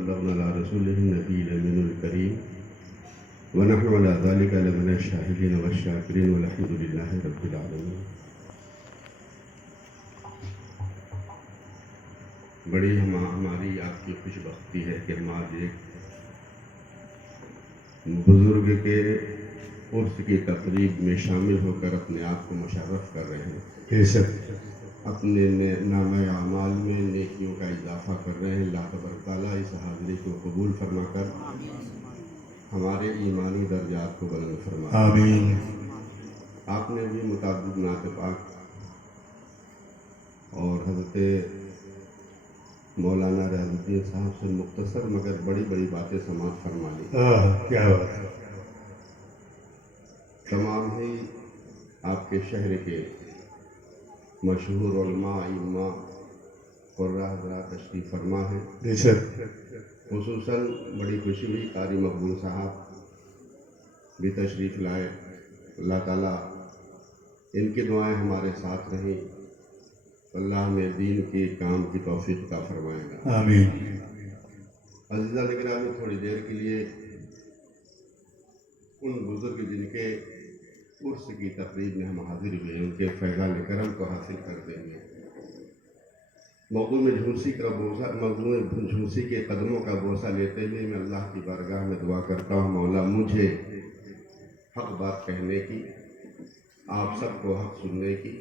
وبلغنا على رسوله النبي الأمين الكريم ونحن على ذلك لمن الشاهدين والشاكرين والحمد لله رب العالمين. بڑی ہماری آپ کی خوش بختی ہے کہ ہم آج ایک بزرگ کے عرس کی تقریب میں شامل ہو کر اپنے آپ کو مشرف کر رہے ہیں. اپنے نامہ اعمال میں نیکیوں کا اضافہ کر رہے ہیں. اللہ تبارک تعالیٰ اس حاضری کو قبول فرما کر ہمارے ایمانی درجات کو بلند فرما. آمین. آپ نے بھی متعدد نعت پاک اور حضرت مولانا ریاض الدین صاحب سے مختصر مگر بڑی بڑی باتیں سماعت فرما لی. کیا بات ہے. تمام ہی آپ کے شہر کے مشہور علماء ائمہ قرہ حضرات تشریف فرما ہیں. بے شک. خصوصاً بڑی خوشی ہوئی قاری مقبول صاحب بھی تشریف لائے. اللہ تعالیٰ ان کی دعائیں ہمارے ساتھ رہیں. اللہ میں دین کے کام کی توفیق عطا فرمائے گا. آمین. عزیزہ نگرامی، تھوڑی دیر کے لیے ان بزرگ جن کے عرس کی تقریب میں ہم حاضر ہوئے ان کے فیضان کرم کو حاصل کرتے ہوئے مقدوم جھوسی کے قدموں کا بوسہ لیتے ہوئے میں اللہ کی بارگاہ میں دعا کرتا ہوں، مولا مجھے حق بات کہنے کی، آپ سب کو حق سننے کی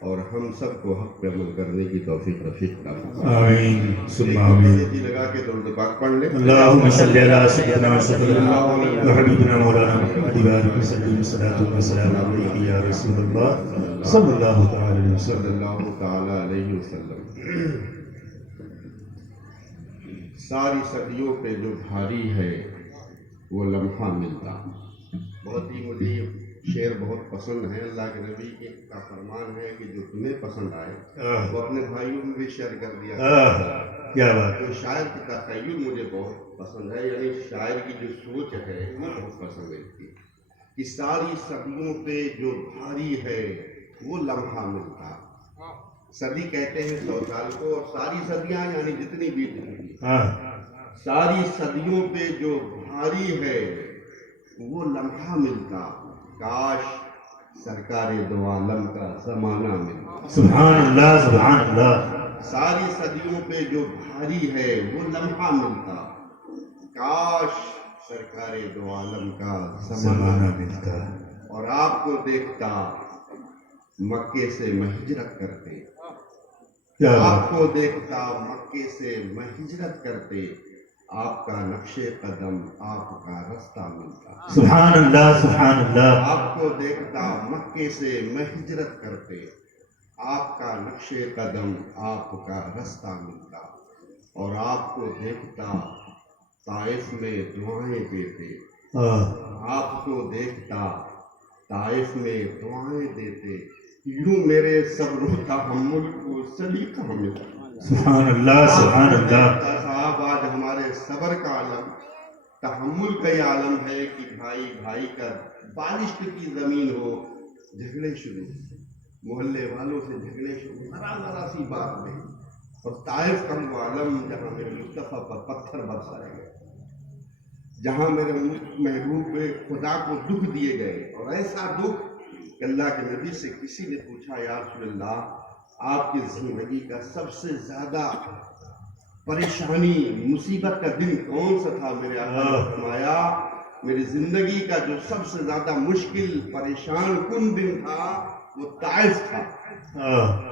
اور ہم سب کو حق پہ عمل کرنے کی توفیق رفیق عطا فرمائے. آمین. ثم آمین. جی لگا کے درود پاک پڑھ لیں. اللهم صل على سيدنا وحبيبنا مولانا محمد وآله وسلم. الصلاة والسلام عليك يا رسول الله صلى الله تعالى عليه صلی وسلم. اللہ تعالیٰ علیہ وسلم. ساری صدیوں پہ جو بھاری ہے وہ لمحہ ملتا. بہت ہی مجھے شعر بہت پسند ہے. اللہ کے نبی کا فرمان ہے کہ جو تمہیں پسند آئے وہ اپنے بھائیوں میں بھی شیئر کر دیا. کیا بات. تو شاعر کی تخیل مجھے بہت پسند ہے، یعنی شاعر کی جو سوچ ہے وہ بہت پسند ہے کہ ساری صدیوں پہ جو بھاری ہے وہ لمحہ ملتا. صدی کہتے ہیں 100 سال کو، اور ساری صدیاں یعنی جتنی بیت چکی ساری صدیوں پہ جو بھاری ہے وہ لمحہ ملتا. کاش سرکار دو عالم کا زمانہ ملتا. سبحان اللہ. سبحان اللہ. ساری صدیوں پہ جو بھاری ہے وہ لمحہ ملتا. کاش سرکار دو عالم کا زمانہ ملتا. اور آپ کو دیکھتا مکے سے میں ہجرت کرتے. آپ کو دیکھتا مکے سے میں ہجرت کرتے. آپ کا نقش قدم آپ کا رستہ ملتا. سبحان اللہ. سبحان اللہ. آپ کو دیکھتا مکے سے میں ہجرت کرتے. آپ کا نقش قدم آپ کا رستہ ملتا. اور آپ کو دیکھتا طائف میں دعائیں دیتے. آپ کو دیکھتا طائف میں دعائیں دیتے. یوں میرے صبر و تحمل کو سلیقہ ملتا. سبحان اللہ. سبحان اللہ. صاحب آج ہمارے صبر کا عالم، تحمل کا یہ عالم ہے کہ بھائی بھائی کا بارش کی زمین ہو جھگڑے شروع، محلے والوں سے جھگڑے شروع ذرا سی بات میں. اور طائف کا وہ عالم جہاں میرے مصطفیٰ پر پتھر برسائے گئے، جہاں میرے محبوب خدا کو دکھ دیے گئے، اور ایسا دکھ کہ اللہ کے نبی سے کسی نے پوچھا یا رسول اللہ آپ کی زندگی کا سب سے زیادہ پریشانی مصیبت کا دن کون سا تھا؟ میرے آقا نے فرمایا میری زندگی کا جو سب سے زیادہ مشکل پریشان کن دن تھا وہ طائف تھا.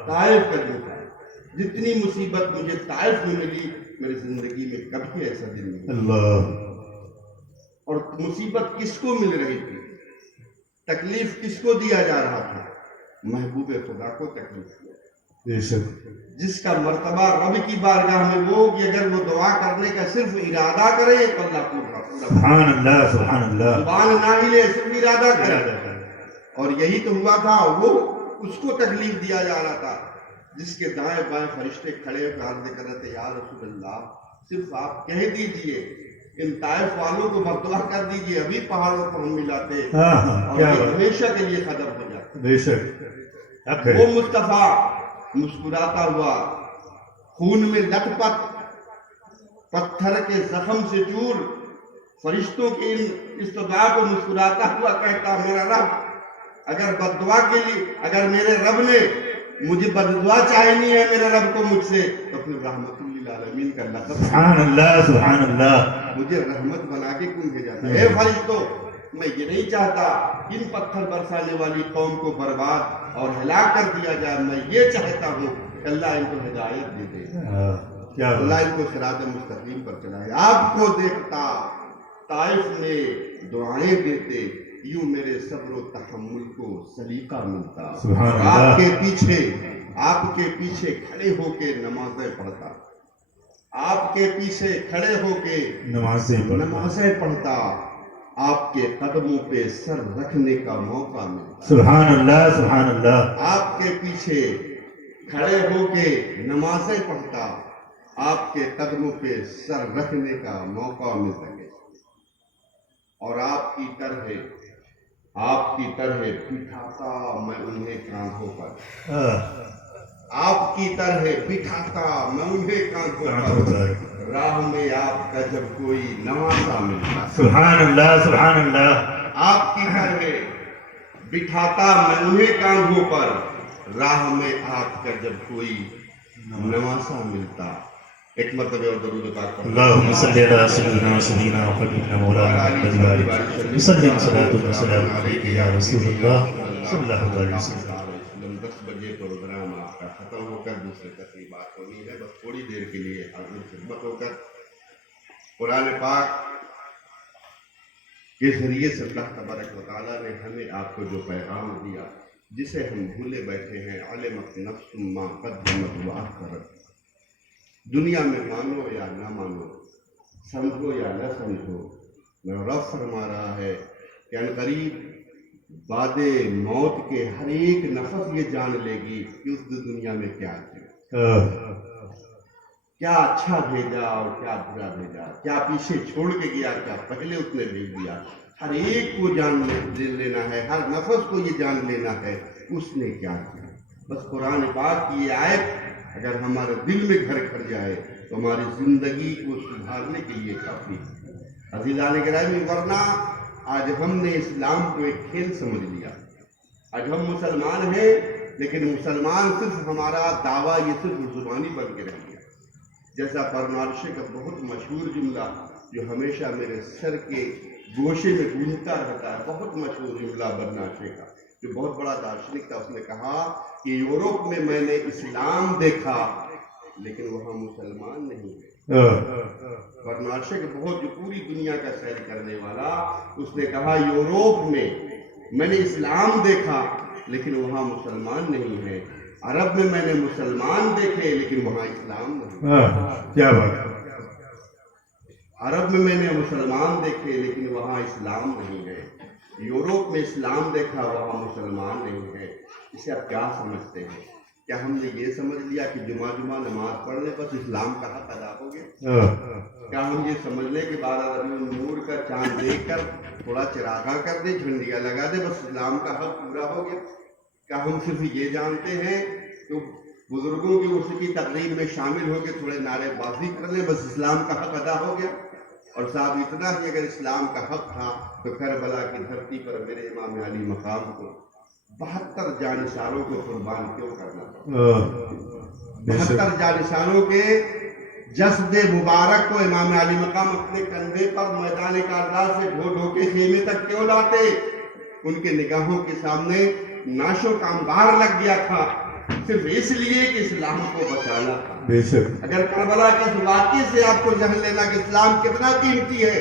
طائف کا دن تھا. جتنی مصیبت مجھے طائف میں ملی میری زندگی میں کبھی ایسا دن نہیں. اللہ. اور مصیبت کس کو مل رہی تھی؟ تکلیف کس کو دیا جا رہا تھا؟ محبوب خدا کو تکلیف دیا. بے شک. جس کا مرتبہ رب کی بارگاہ میں وہ کہ اگر وہ دعا کرنے کا صرف ارادہ کرے تو اللہ پورا. سبحان اللہ. سبحان اللہ. زبان نہ ہلے، صرف ارادہ کرے. اور یہی تو ہوا تھا. وہ اس کو تکلیف دیا جا رہا تھا جس کے دائیں بائیں فرشتے کھڑے ہو کر عرض کر رہے تھے یا رسول اللہ صرف آپ کہہ دیجئے ان طائف والوں کو بددعا کر دیجئے ابھی پہاڑوں کو ہم ملاتے اور یہ ہمیشہ کے لیے ختم ہو جاتے. بے شک. وہ مصطفیٰ مسکراتا ہوا خون میں لت پت पत्थर के जख्म से चूर, फरिश्तों की इन इस्तदा को मुस्कुराता हुआ कहता, मेरा रब, अगर बददुआ के लिए, अगर मेरे रब ने मुझे बददुआ चाहनी है मेरे रब को मुझसे, तो फिर रहमतुल लिल आलमीन का लक़ब सुभान अल्लाह मुझे रहमत बना के क्यों भेजा था? हे फरिश्तों, मैं ये नहीं चाहता इन पत्थर बरसाने वाली कौम को बर्बाद और हिलाक कर दिया जाए, मैं ये चाहता हूँ कि अल्लाह इनको हिदायत दे दे, क्या अल्लाह इनको सिरात मुस्तकीम पर चलाए। आपको देखता ताइफ में दुआएं देते, यूं मेरे सब्र व तहम्मुल को सलीका मिलता। सुभान और अल्लाह। आपके पीछे खड़े होके नमाजें पढ़ता, आपके पीछे खड़े होके नमाजें पढ़ता, आपके कदमों पे सर रखने का मौका मिलता। सुभान अल्लाह। आपके पीछे खड़े होके नमाजें पढ़ता, आपके कदमों पे सर रखने का मौका मिल सके। और आपकी तरह बिठाता मैं उन्हें कांधों पर, आपकी तरह बिठाता मैं उन्हें कांधों पर, राह में आपका जब कोई नवासा मिलता। सुभान अल्लाह। आपकी तरह बिठाता मैं उन्हें कांधों पर, राह में आपका जब कोई नवासा मिलता। एक मरतबे और दरूद पाक पढ़ो। अल्लाहुम्मा सल्ली अला सय्यिदिना व सय्यिदिना व हबीबिना मौलाना मुहम्मद व आलिहि वसल्लम सल्लल्लाहु अलैहि या रसूलल्लाह सल्लल्लाहु अलैहि वसल्लम। 10 बजे प्रोग्राम आपका खत्म होकर दूसरे तकरीबात होनी है, बस थोड़ी देर के लिए हाजिर खिदमत होकर कुरान पाक के जरिए से अल्लाह तबारक व तआला ने हमें आपको जो पैगाम दिया, जिसे हम भूले बैठे हैं, अलिमत नफ्सुम मा क़द्दमत व अख़रत। दुनिया में मानो या ना मानो, समझो या न समझो, मेरा रब फरमा रहा है कि अनकरीब बादे मौत के हर एक नफस ये जान लेगी कि उस दुनिया में क्या किया, क्या अच्छा भेजा और क्या बुरा भेजा, क्या पीछे छोड़ के गया, क्या पहले उसने भेज दिया। हर एक को जान लेना है, हर नफस को ये जान लेना है उसने क्या किया। बस कुरान पाक की ये आयत अगर हमारे दिल में घर कर जाए तो हमारी जिंदगी को सुधारने के लिए काफी है। अज़ीज़ान गिरामी, वरना आज हमने इस्लाम को एक खेल समझ लिया। आज हम मुसलमान हैं, लेकिन मुसलमान सिर्फ हमारा दावा ये सिर्फ जुबानी बन के रह गया। जैसा परनार्शे का बहुत मशहूर जुमला जो हमेशा मेरे सर के गोशे में गूंजता रहता है, बहुत मशहूर जुमला बरनार्शे का, जो बहुत बड़ा दार्शनिक था। उसने कहा कि यूरोप में मैंने इस्लाम देखा लेकिन वहाँ मुसलमान नहीं है। बरनार्शे के बहुत, जो पूरी दुनिया का सैर करने वाला, उसने कहा यूरोप में मैंने इस्लाम देखा लेकिन वहाँ मुसलमान नहीं है। अरब में मैंने मुसलमान देखे लेकिन वहाँ इस्लाम नहीं। क्या बात। अरब में मैंने मुसलमान देखे लेकिन वहाँ इस्लाम नहीं है। यूरोप में इस्लाम देखा, वहाँ मुसलमान नहीं है। इसे आप क्या समझते हैं? क्या हमने ये समझ लिया कि जुमा नमाज पढ़ने बस इस्लाम का हक अदा हो गया? क्या हम ये समझ लें कि 12 रबीउल नूर का चांद देखकर थोड़ा चिरागा कर दे, झंडियाँ लगा दे, बस इस्लाम का हक पूरा हो गया? क्या हम सिर्फ ये जानते हैं तो बुजुर्गों की उसकी तकरीब में शामिल होकर थोड़े नारेबाजी कर ले, बस इस्लाम का हक अदा हो गया? और साहब इतना ही अगर इस्लाम का हक था तो करबला की धरती पर मेरे इमाम अली मकाम को 72 जानिसारों को कुर्बान क्यों करना पड़ा? 72 जानिसारों के जस्दे मुबारक को इमाम अली मकाम अपने कंधे पर मैदान कारदार से ढो ढो के खेमे तक क्यों लाते? उनके निगाहों के सामने नाशो का अंबार लग गया था, सिर्फ इसलिए कि इस्लाम को बचाना था। बेशक। अगर करबला के इस वाक़े से आपको जहन लेना कि इस्लाम कितना कीमती है,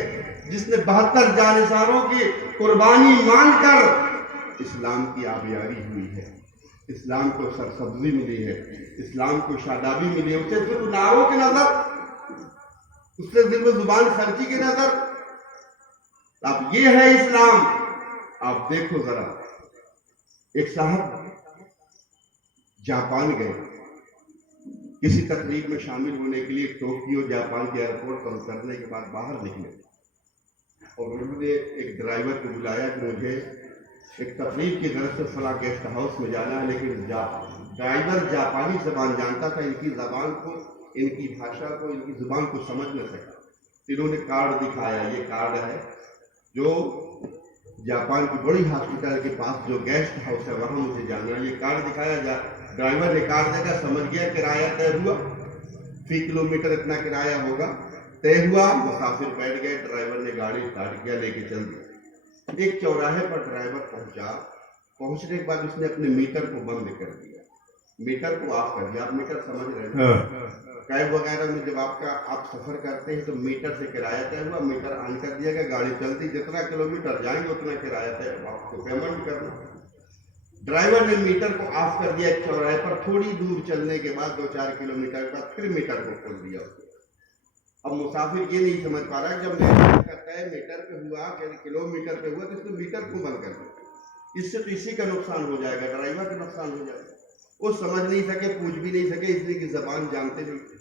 जिसने 72 जानिसारों की कुर्बानी मानकर इस्लाम की आबियारी हुई है, इस्लाम को सरसब्जी मिली है, इस्लाम को शादाबी मिली है, उसे सिर्फ नारों की नजर, उससे सिर्फ जुबान खर्ची की नजर। अब ये है इस्लाम। आप देखो जरा, एक साहब जापान गए किसी तकरीब में शामिल होने के लिए। टोक्यो जापान के एयरपोर्ट पर उतरने के बाद बाहर निकले और उन्होंने एक ड्राइवर को बुलाया कि मुझे एक तकरीब की तरफ से फला गेस्ट हाउस में जाना है, लेकिन ड्राइवर जापानी जबान जानता था, इनकी जबान को इनकी भाषा को, इनकी जुबान को समझ न सका। इन्होंने कार्ड दिखाया, ये कार्ड है जो जापान की बड़ी हॉस्पिटल के पास जो गेस्ट हाउस है वहां मुझे जाना है। ये कार्ड दिखाया, ड्राइवर ने कार्ड देखा, समझ गया, किराया तय हुआ, फी किलोमीटर इतना किराया होगा, तय हुआ। मुसाफिर बैठ गए, ड्राइवर ने गाड़ी स्टार्ट किया, लेके चल दिया। एक चौराहे पर ड्राइवर पहुंचा, पहुंचने के बाद उसने अपने मीटर को बंद कर दिया, मीटर को ऑफ कर दिया। आप मीटर समझ रहे हैं, कैब वगैरह में जब आप सफर करते हैं तो मीटर से किराया तय हुआ, मीटर ऑन कर दिया गया, गाड़ी चलती, जितना किलोमीटर जाएंगे उतना किराया तय, आपको पेमेंट करना। ड्राइवर ने मीटर को ऑफ कर दिया। एक चौराहे पर थोड़ी दूर चलने के बाद 2-4 किलोमीटर के बाद फिर मीटर को खोल दिया उसने। अब मुसाफिर ये नहीं समझ पा रहा है, जब करता है मीटर पे हुआ, किलोमीटर पे हुआ, तो इसने मीटर को बंद कर दिया। इससे तो इसी का नुकसान हो जाएगा, ड्राइवर का नुकसान हो जाएगा। वो समझ नहीं सके, पूछ भी नहीं सके, इसलिए कि जबान जानते नहीं।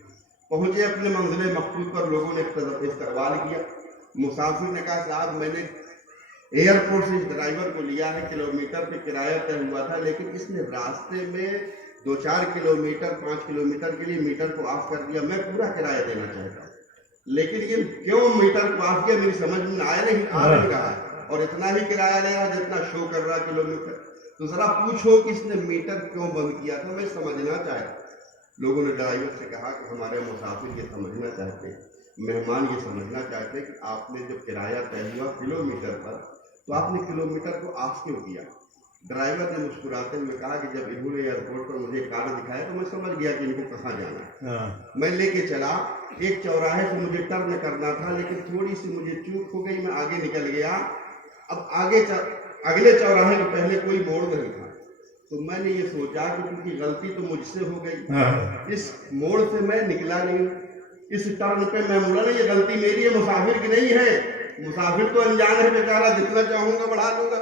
पहुंचे अपने मंजिल मकसूद पर, लोगों ने इस्तकबाल किया। मुसाफिर ने कहा, साहब मैंने एयरपोर्ट से इस ड्राइवर को लिया है, किलोमीटर पे किराया तय हुआ था, लेकिन इसने रास्ते में 2-4 किलोमीटर 5 किलोमीटर के लिए मीटर को ऑफ कर दिया। मैं पूरा किराया देना चाहता हूँ, लेकिन ये क्यों मीटर को ऑफ किया मेरी समझ में आया नहीं, आ नहीं रहा है, और इतना ही किराया ले रहा है जितना शो कर रहा किलोमीटर। तो जरा पूछो कि इसने मीटर क्यों बंद किया था, मैं समझना चाहता। लोगों ने ड्राइवर से कहा कि हमारे मुसाफिर ये समझना चाहते, मेहमान ये समझना चाहते कि आपने जो किराया तय हुआ किलोमीटर पर, तो आपने किलोमीटर को ऑफ क्यों किया। ड्राइवर ने मुस्कुराते हुए कहा कि जब इन्होंने एयरपोर्ट पर मुझे कार्ड दिखाया तो मैं समझ गया कि इनको कहाँ जाना है। मैं लेके चला, एक चौराहे से मुझे टर्न करना था, लेकिन थोड़ी सी मुझे चूक हो गई, मैं आगे निकल गया। अब अगले चौराहे में पहले कोई मोड़ नहीं था, तो मैंने ये सोचा कि क्योंकि गलती तो मुझसे हो गई, इस मोड़ से मैं निकला नहीं, इस टर्न पे मैं मुड़ा नहीं, ये गलती मेरी है, मुसाफिर की नहीं है। मुसाफिर तो अनजान है बेचारा, जितना चाहूंगा बढ़ा दूंगा,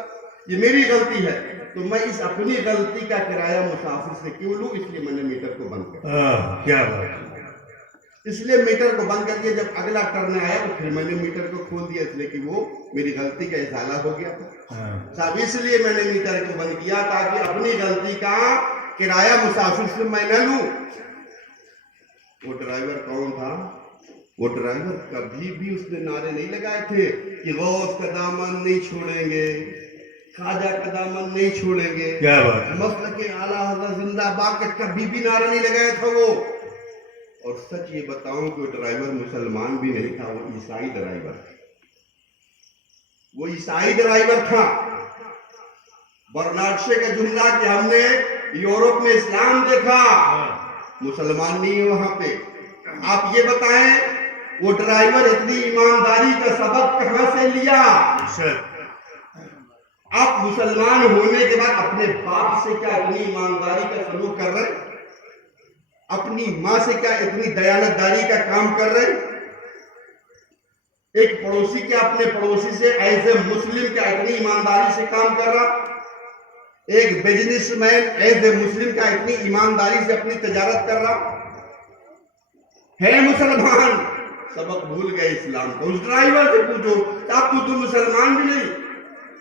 ये मेरी गलती है। तो मैं इस अपनी गलती का किराया मुसाफिर से क्यों लूं, इसलिए मैंने मीटर को बंद कर दिया। क्या बात, इसलिए मीटर को बंद कर दिया। जब अगला टर्न आया तो फिर मैंने मीटर को खोल दिया, इसलिए कि वो मेरी गलती का इजाला हो गया था। साहब इसलिए मैंने मीटर को बंद किया ताकि अपनी गलती का किराया मुसाफिर से मैं न लूं। वो ड्राइवर कौन था? वो ड्राइवर कभी भी उसने नारे नहीं लगाए थे कि गौस का दामन नहीं छोड़ेंगे, खाजा का दामन नहीं छोड़ेंगे, क्या बात, मसलक के आला हज़रत जिंदाबाद का कभी भी नारा नहीं लगाया था वो। और सच ये बताऊं कि ड्राइवर मुसलमान भी नहीं था, वो ईसाई ड्राइवर, वो ईसाई ड्राइवर था। बर्नार्ड शे का जुमला कि हमने यूरोप में इस्लाम देखा, मुसलमान नहीं है वहां पे। आप ये बताएं वो ड्राइवर इतनी ईमानदारी का सबक कहां से लिया? आप मुसलमान होने के बाद अपने बाप से क्या इतनी ईमानदारी का सलूक कर रहे, अपनी मां से क्या इतनी दयानतदारी का काम कर रहे, एक पड़ोसी क्या अपने पड़ोसी से एज ए मुस्लिम क्या इतनी ईमानदारी से काम कर रहा, एक बिजनेसमैन एज ए मुस्लिम क्या इतनी ईमानदारी से अपनी तजारत कर रहा है। मुसलमान सबक भूल गए इस्लाम को। उस ड्राइवर से पूछो, अब तू मुसलमान भी नहीं,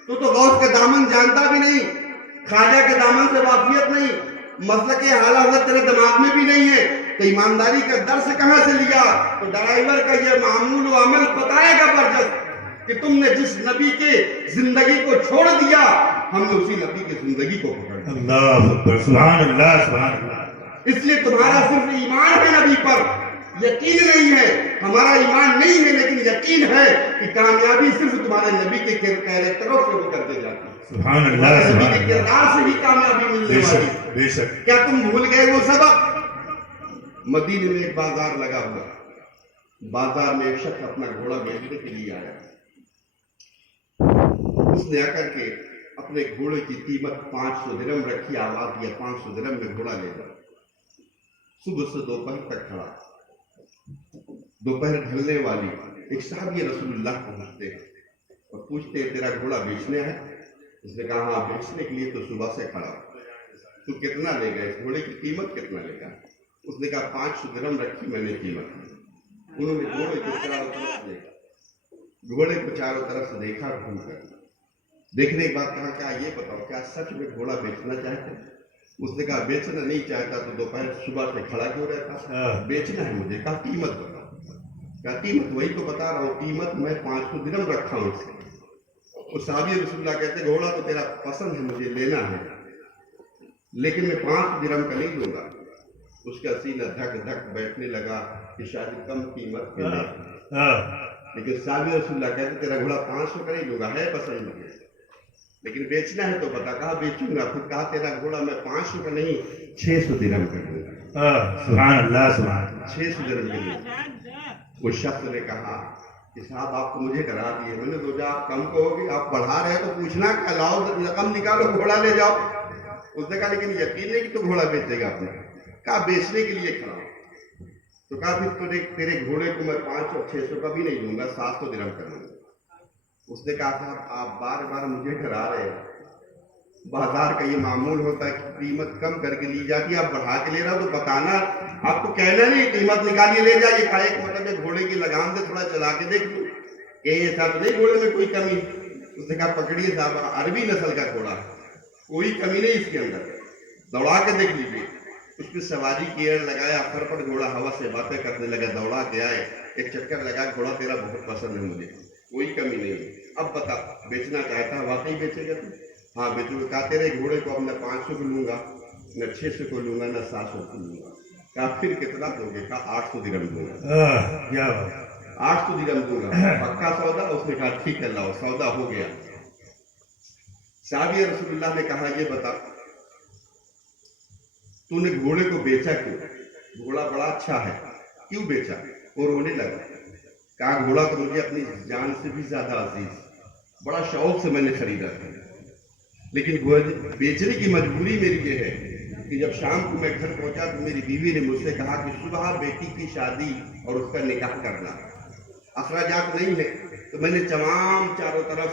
तू तो गौस का दामन जानता भी नहीं, खाजा के दामन से वाकियत नहीं, मसलक के हालात तेरे दिमाग में भी नहीं है, तो ईमानदारी का दर्स कहां से लिया? तो ड्राइवर का ये मामूल व अमल बताएगा बर्जस कि तुमने जिस नबी के जिंदगी को छोड़ दिया, हमने उसी नबी की जिंदगी को पकड़ लिया। अल्लाह अकबर, सुभान अल्लाह, सुभान अल्लाह। इसलिए तुम्हारा सिर्फ ईमान है नबी पर, यकीन नहीं है। हमारा ईमान नहीं है लेकिन यकीन है कि कामयाबी सिर्फ तुम्हारे नबी के कैरेक्टरों से होकर के जाती है। सुभान अल्लाह, नबी के किरदार से ही कामयाबी मिलने वाली है। बेशक। क्या तुम भूल गए वो सबक? मदीने में एक बाजार लगा हुआ, बाजार में एक शख्स अपना घोड़ा बेचने के लिए आया। उसने आकर के अपने घोड़े की कीमत 500 दिरहम रखी, आवाज दिया 500 दिरहम में घोड़ा ले जाओ। सुबह से दोपहर तक खड़ा, दोपहर ढलने वाली, एक साहब ये रसूलुल्लाह पहुंचते हैं और पूछते हैं तेरा घोड़ा बेचने है? उसने कहा हाँ बेचने के लिए तो सुबह से खड़ा। तू कितना लेगा, इस घोड़े की कीमत कितना लेगा? उसने कहा 500 दिरहम रखी मैंने कीमत। उन्होंने घोड़े को चारों तरफ देखा, घोड़े को चारों तरफ से देखा, घूमकर देखने के बाद कहा क्या ये बताओ क्या सच में घोड़ा बेचना चाहते? उसने कहा बेचना नहीं चाहता तो दोपहर सुबह से खड़ा क्यों रहता? बेचना है मुझे। कहा कीमत बता। कहा कीमत वही तो बता रहा हूँ, कीमत मैं 500 दिरहम रखा हूँ इसकी। उस साहबी रसूलुल्लाह कहते घोड़ा तो तेरा पसंद है, मुझे लेना है, लेकिन मैं 500 दिरहम का नहीं लूंगा। उसका सीना धक धक बैठने लगा कि शायद कम कीमत पे ले। लेकिन साहबी रसूलुल्लाह कहते तेरा घोड़ा 500 का नहीं लूंगा, है पसंद मुझे, लेकिन बेचना है तो बता। कहा बेचूंगा। फिर कहा तेरा घोड़ा मैं 500 का नहीं 600 दिरहम कर दूंगा। सुभान अल्लाह, सुभान 600 दिरहम के लिए। उस शख्स ने कहा कि साहब आप तो मुझे डरा दिए। मैंने सोचा आप कम कहोगे, आप बढ़ा रहे हो तो पूछना क्या, लाओ रकम निकालो, घोड़ा ले जाओ। उसने कहा लेकिन यकीन नहीं कि तू घोड़ा बेचेगा अपने। कहा बेचने के लिए खड़ा हूं। तो कहा फिर तेरे घोड़े को मैं 500 600 का भी नहीं दूंगा, 700 दिरहम कर दूंगा। उसने कहा साहब आप बार बार मुझे डरा रहे हो, बाजार का ये मामूल होता है कि कीमत कम करके ली जाती है, आप बढ़ा के ले रहा हो तो बताना, आपको कहना नहीं कीमत निकालिए ले जाइए। का एक मतलब है घोड़े की लगाम से थोड़ा चला के देख लूं कि ये साहब नहीं घोड़े में कोई कमी। उसने कहा पकड़िए साहब, अरबी नस्ल का घोड़ा, कोई कमी नहीं इसके अंदर, दौड़ा के देख लीजिए। उसकी सवारी की एड़ लगाया, फरफट घोड़ा हवा से बातें करने लगा, दौड़ा के आए, एक चक्कर लगा, घोड़ा तेरा बहुत पसंद है मुझे, कोई कमी नहीं है, अब बता बेचना चाहता है, वाकई बेचेगा तू? हाँ बेचूंगा। कहा तेरे घोड़े को अब न 500 को लूंगा, न 600 को लूंगा, न 700 को लूंगा। कहा फिर कितना दोगे? कहा 800 दिरहम दूंगा। 800 दिरहम दूंगा, पक्का सौदा? उसने कहा ठीक है लाओ, सौदा हो गया। साहबी रसूलुल्लाह ने कहा ये बता तूने घोड़े को बेचा क्यों? घोड़ा बड़ा अच्छा है, क्यों बेचा? वो रोने लगा। कहा घोड़ा तो मुझे अपनी जान से भी ज्यादा अजीज, बड़ा शौक से मैंने खरीदा था, लेकिन बेचने की मजबूरी मेरी ये है कि जब शाम को मैं घर पहुंचा तो मेरी बीवी ने मुझसे कहा कि सुबह बेटी की शादी और उसका निकाह करना, अखराजात नहीं है। तो मैंने तमाम चारों तरफ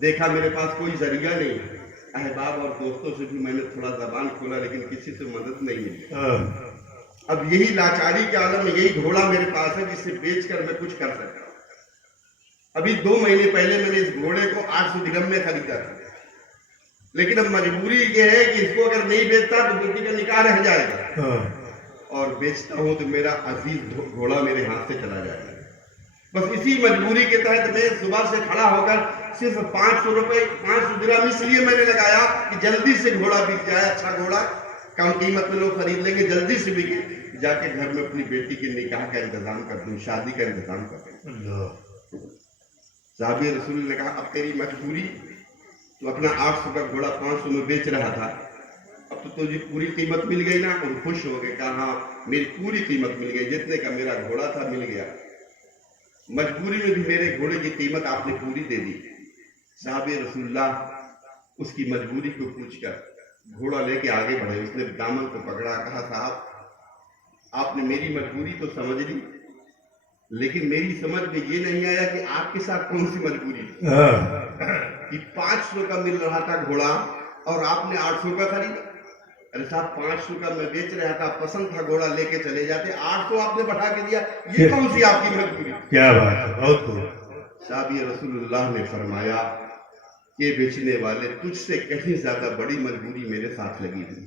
देखा, मेरे पास कोई जरिया नहीं, अहबाब और दोस्तों से भी मैंने थोड़ा जबान खोला, लेकिन किसी से मदद नहीं मिली। अब यही लाचारी के आलम में यही घोड़ा मेरे पास है जिसे बेचकर मैं कुछ कर सकता हूं। अभी 2 महीने पहले मैंने इस घोड़े को 800 दिरहम में खरीदा था, लेकिन अब मजबूरी ये है कि इसको अगर नहीं बेचता तो बेटी का निकाह रह जाएगा, और बेचता हूं तो मेरा अजीज घोड़ा मेरे हाथ से चला जाएगा। बस इसी मजबूरी के तहत मैं सुबह से खड़ा होकर सिर्फ 500 रुपए 500 दिरहम इसलिए मैंने लगाया कि जल्दी से घोड़ा बिक जाए, अच्छा घोड़ा कम कीमत में लोग खरीद लेंगे, जल्दी से बिके, जाके घर में अपनी बेटी के निकाह का इंतजाम कर दूं, शादी का इंतजाम कर दूं। साहबी रसूल ने कहा अब तेरी मजबूरी, तो अपना 800 का घोड़ा 500 में बेच रहा था, अब तो तुझे पूरी कीमत मिल गई ना? और खुश हो गए, कहा हाँ मेरी पूरी कीमत मिल गई, जितने का मेरा घोड़ा था मिल गया, मजबूरी में भी मेरे घोड़े की कीमत आपने पूरी दे दी। साहबी रसूलुल्लाह उसकी मजबूरी को पूछकर घोड़ा लेके आगे बढ़े, उसने दामन को पकड़ा, कहा साहब आपने मेरी मजबूरी तो समझ ली, लेकिन मेरी समझ में ये नहीं आया कि आपके साथ कौन सी मजबूरी कि 500 का मिल रहा था घोड़ा और आपने 800 का खरीदा। अरे साहब 500 का मैं बेच रहा था, पसंद था घोड़ा लेके चले जाते, 800 आपने बढ़ा के दिया, ये कौन सी आपकी मजबूरी? क्या बात है, बहुत खूब। साहब रसूलुल्लाह ने फरमाया ये बेचने वाले तुझसे कहीं ज्यादा बड़ी मजबूरी मेरे साथ लगी हुई,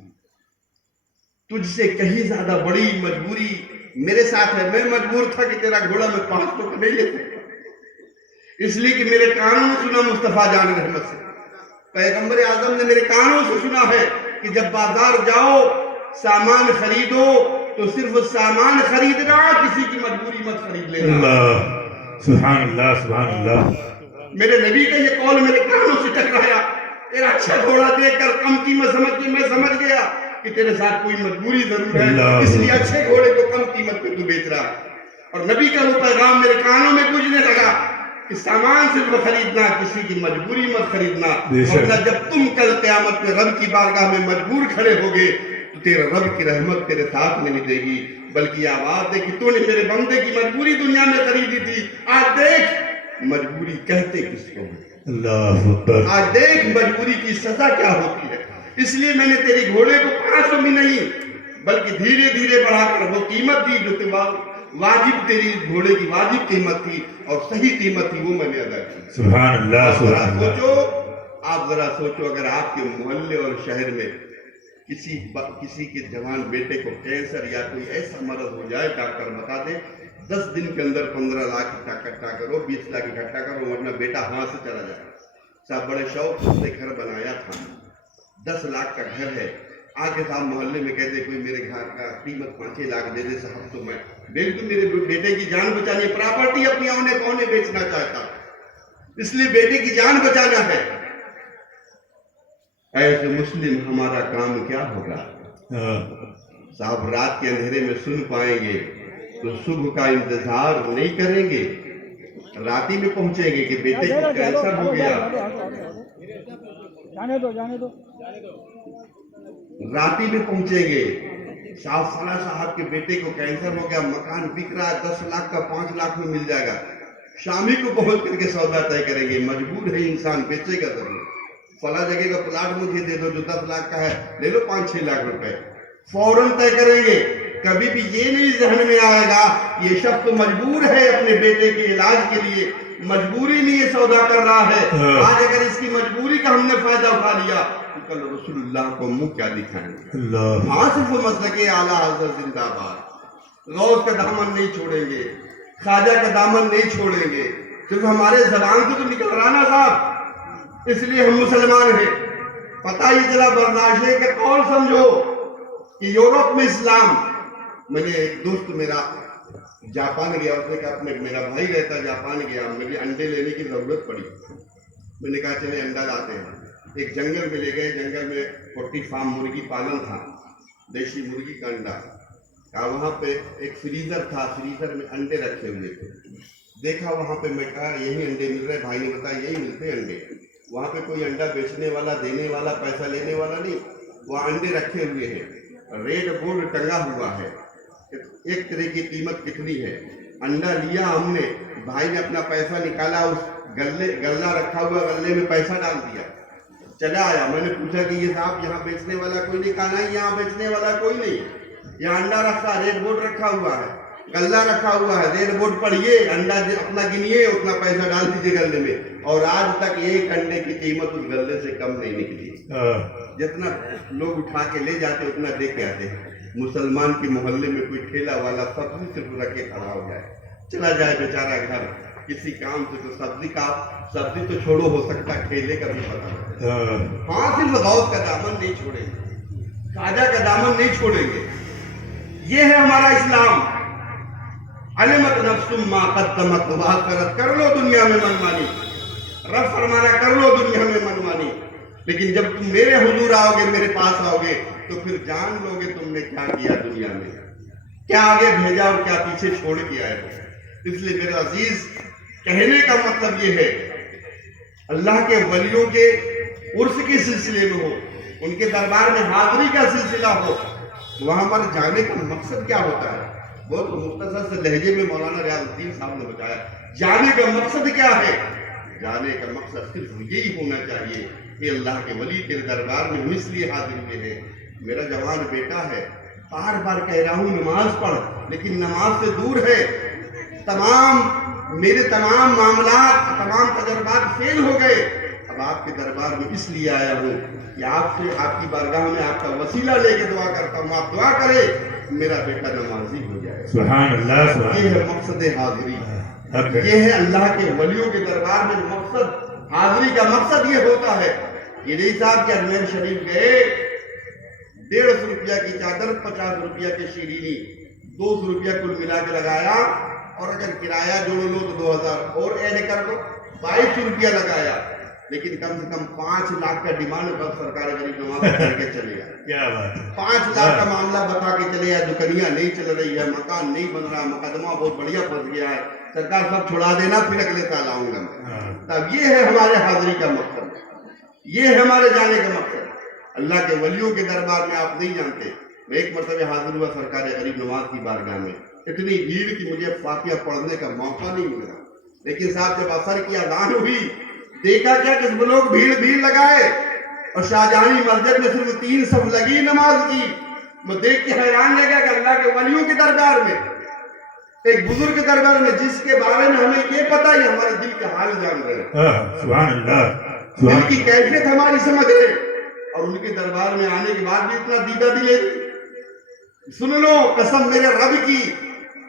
तुझसे कहीं ज्यादा बड़ी मजबूरी मेरे साथ है। मैं मजबूर था कि तेरा घोड़ा मैं 500 का नहीं ले सकता, इसलिए कि मेरे कानों में सुना मुस्तफा जान रहमत से, पैगंबर आजम ने मेरे कानों से सुना है कि जब बाजार जाओ सामान खरीदो तो सिर्फ सामान खरीदना, किसी की मजबूरी मत खरीद लेना। सुभान अल्लाह, सुभान अल्लाह। मेरे नबी का ये कौल मेरे कानों से टकराया। तेरा अच्छा घोड़ा देखकर कम कीमत समझ के मैं समझ गया कि तेरे साथ कोई मजबूरी जरूर है, इसलिए अच्छे घोड़े को कम कीमत पे तू बेच रहा है। और नबी का वो पैगाम मेरे कानों में गूंजने लगा कि सामान सिर्फ खरीदना, किसी की मजबूरी मत खरीदना, वरना जब तुम कल क़यामत में रब की बारगाह में मजबूर खड़े होगे तो तेरे रब की रहमत तेरे साथ नहीं देगी, बल्कि आवाज है कि तूने मेरे बंदे की मजबूरी दुनिया में खरीदी थी, आज देख मजबूरी कहते किसको है, अल्लाह अकबर। आज देख मजबूरी की सजा क्या होती है। इसलिए मैंने तेरी घोड़े को 500 में नहीं बल्कि धीरे धीरे बढ़ाकर वो कीमत दी जो वाजिब तेरी घोड़े की वाजिब कीमत थी और सही कीमत थी, वो मैंने अदा की। सुभान अल्लाह, सुभान अल्लाह। सोचो, आप जरा सोचो, अगर आपके मोहल्ले और शहर में किसी के जवान बेटे को कैंसर या कोई ऐसा मर्ज हो जाए, डॉक्टर बता दे 10 दिन के अंदर 15 लाख इकट्ठा करो, 20 लाख इकट्ठा करो, वरना बेटा हाथ से चला जाएगा। साहब बड़े शौक से उसने घर बनाया था, 10 लाख का घर है। आके साहब मोहल्ले में कहते कोई मेरे घर का कीमत 5 लाख दे दे साहब, तो मैं बिल्कुल मेरे बेटे की जान बचानी, प्रॉपर्टी अपनी औने पौने बेचना चाहता, इसलिए बेटे की जान बचाना है। ऐसे मुस्लिम हमारा काम क्या होगा साहब? रात के अंधेरे में सुन पाएंगे तो सुबह का इंतजार नहीं करेंगे, रात ही में पहुंचेंगे कि बेटे को कैंसर हो गया, जाने दो रात ही में पहुंचेंगे साहब साला साहब के बेटे को कैंसर हो गया, मकान बिक रहा है 10 लाख का 5 लाख में मिल जाएगा, शामी को पहुंच करके सौदा तय करेंगे। मजबूर है इंसान, बेचेगा जरूर। फला जगह का प्लाट मुझे दे दो जो 10 लाख का है, ले लो 5-6 लाख रुपए, फौरन तय करेंगे। कभी भी ये नहीं जहन में आएगा ये शख्स तो मजबूर है अपने बेटे के इलाज के लिए, मजबूरी में ये सौदा कर रहा है। आज अगर इसकी मजबूरी का हमने फायदा उठा लिया तो कल रसूलुल्लाह को मुंह क्या दिखाएंगे? हाँ, सिर्फ मसलके आला हज़रत जिंदाबाद। गौस का दामन नहीं छोड़ेंगे, ख्वाजा का दामन नहीं छोड़ेंगे, सिर्फ हमारे जबान से तो निकल रहा ना साहब, इसलिए हम मुसलमान हैं। पता ही चला बर्दाश्त के कौन समझो कि यूरोप में इस्लाम। मैंने एक दोस्त मेरा जापान गया, उसने कहा अपने मेरा भाई रहता जापान गया, मुझे अंडे लेने की जरूरत पड़ी, मैंने कहा चले अंडा लाते हैं। एक जंगल में ले गए, जंगल में पोल्ट्री फार्म मुर्गी पालन था, देशी मुर्गी का अंडा। वहाँ पे एक फ्रीजर था, फ्रीजर में अंडे रखे हुए थे, देखा वहाँ पे, मैं कहा यही अंडे मिल रहे, भाई ने बताया यही मिलते अंडे, वहाँ पे कोई अंडा बेचने वाला, देने वाला, पैसा लेने वाला नहीं, वहाँ अंडे रखे हुए हैं, रेड बोर्ड टंगा हुआ है, एक तरह की कीमत कितनी है। अंडा लिया हमने, भाई ने अपना पैसा निकाला, उस गल्ला रखा हुआ गल्ले में पैसा डाल दिया, चला आया। मैंने पूछा कि ये साहब यहाँ बेचने वाला कोई नहीं? कहा नहीं, यहाँ बेचने वाला कोई नहीं, यहाँ अंडा रखा, रेड बोर्ड रखा हुआ है, गल्ला रखा हुआ है, रेड बोर्ड पढ़िए, अंडा अपना गिनिए, उतना पैसा डाल दीजिए गल्ले में। और आज तक एक अंडे की कीमत उस गल्ले से कम नहीं निकली, जितना लोग उठा के ले जाते उतना दे के आते हैं। मुसलमान के मोहल्ले में कोई ठेला वाला सब्जी सिर्फ रख के खड़ा हो जाए, चला जाए बेचारा घर किसी काम से, तो सब्जी तो छोड़ो, हो सकता है ठेले का भी पता। हाँ, सिर्फ गौस का दामन नहीं छोड़ेंगे, ख्वाजा का दामन नहीं छोड़ेंगे। ये है हमारा इस्लाम। अलिमत नफ्सुम मा क़द्दमत व अख़रत, कर लो दुनिया में मनमानी, रब फरमाना कर लो दुनिया में मनमानी, लेकिन जब तुम मेरे हुजूर आओगे, मेरे पास आओगे, तो फिर जान लोगे तुमने क्या किया दुनिया में, क्या आगे भेजा और क्या पीछे छोड़ के आए हो। इसलिए मेरे अजीज, कहने का मतलब ये है, अल्लाह के वलियों के उर्स के सिलसिले में हो, उनके दरबार में हाजिरी का सिलसिला हो, वहां पर जाने का मकसद क्या होता है? बहुत मुख्तसर से लहजे में मौलाना रियाजुद्दीन साहब ने बताया, जाने का मकसद क्या है? जाने का मकसद सिर्फ यही होना चाहिए कि अल्लाह के वली तेरे दरबार में हम इसलिए हाजिर हुए हैं, मेरा जवान बेटा है, बार बार कह रहा हूँ नमाज पढ़, लेकिन नमाज से दूर है, मेरे तमाम मामलात, तमाम तजर्बात फेल हो गए। अब आपके दरबार में इसलिए आया हूँ कि आपसे, आपकी बारगाह में आपका वसीला लेके दुआ करता हूँ, आप दुआ करें मेरा बेटा नमाजी हो जाए। सुभान अल्लाह, सुभान ये है मकसद हाजिरी, ये है अल्लाह के वलियों के दरबार में मकसद हाजिरी का मकसद ये होता है। ये साहब के अजमेर शरीफ गए, 150 रुपया की चादर, 50 रुपया की शीरीनी, 200 रुपया कुल मिला के लगाया, और अगर किराया जोड़ लो तो 2000 और ऐड कर लो, 2200 रुपया लगाया, लेकिन कम से कम 5 लाख का डिमांड बस सरकार गरीब नवाज करके चलेगा। क्या बात है, 5 लाख का मामला बता के चलेगा, दुकानियां नहीं चल रही है, मकान नहीं बन रहा, मुकदमा बहुत बढ़िया फंस गया है, सरकार सब छुड़ा देना, फिर अगले साल आऊंगा मैं। तब ये है हमारे हाजिरी का मकसद, ये है हमारे जाने का मकसद। अल्लाह के वलियों के दरबार में आप नहीं जानते, मैं एक मरतबे हाजिर हुआ सरकार गरीब नवाज की बारगाह में, इतनी भीड़ की मुझे फातिहा पढ़ने का मौका नहीं मिला, लेकिन साहब जब असर की अजान हुई, देखा क्या कि लोग भीड़ लगाए, और शाहजहानी मस्जिद में सिर्फ 3 सफ लगी नमाज की। मैं देख के हैरान लगा कि अल्लाह के वलियों के दरबार में, एक बुजुर्ग के दरबार में, जिसके बारे में हमें ये पता ही हमारे दिल का हाल जान रहे हैं, सुभान अल्लाह, दिल की कैफियत हमारी समझ रहे, اور ان کے دربار میں آنے کے بعد بھی اتنا دیدہ بھی لے سن لو قسم میرے رب کی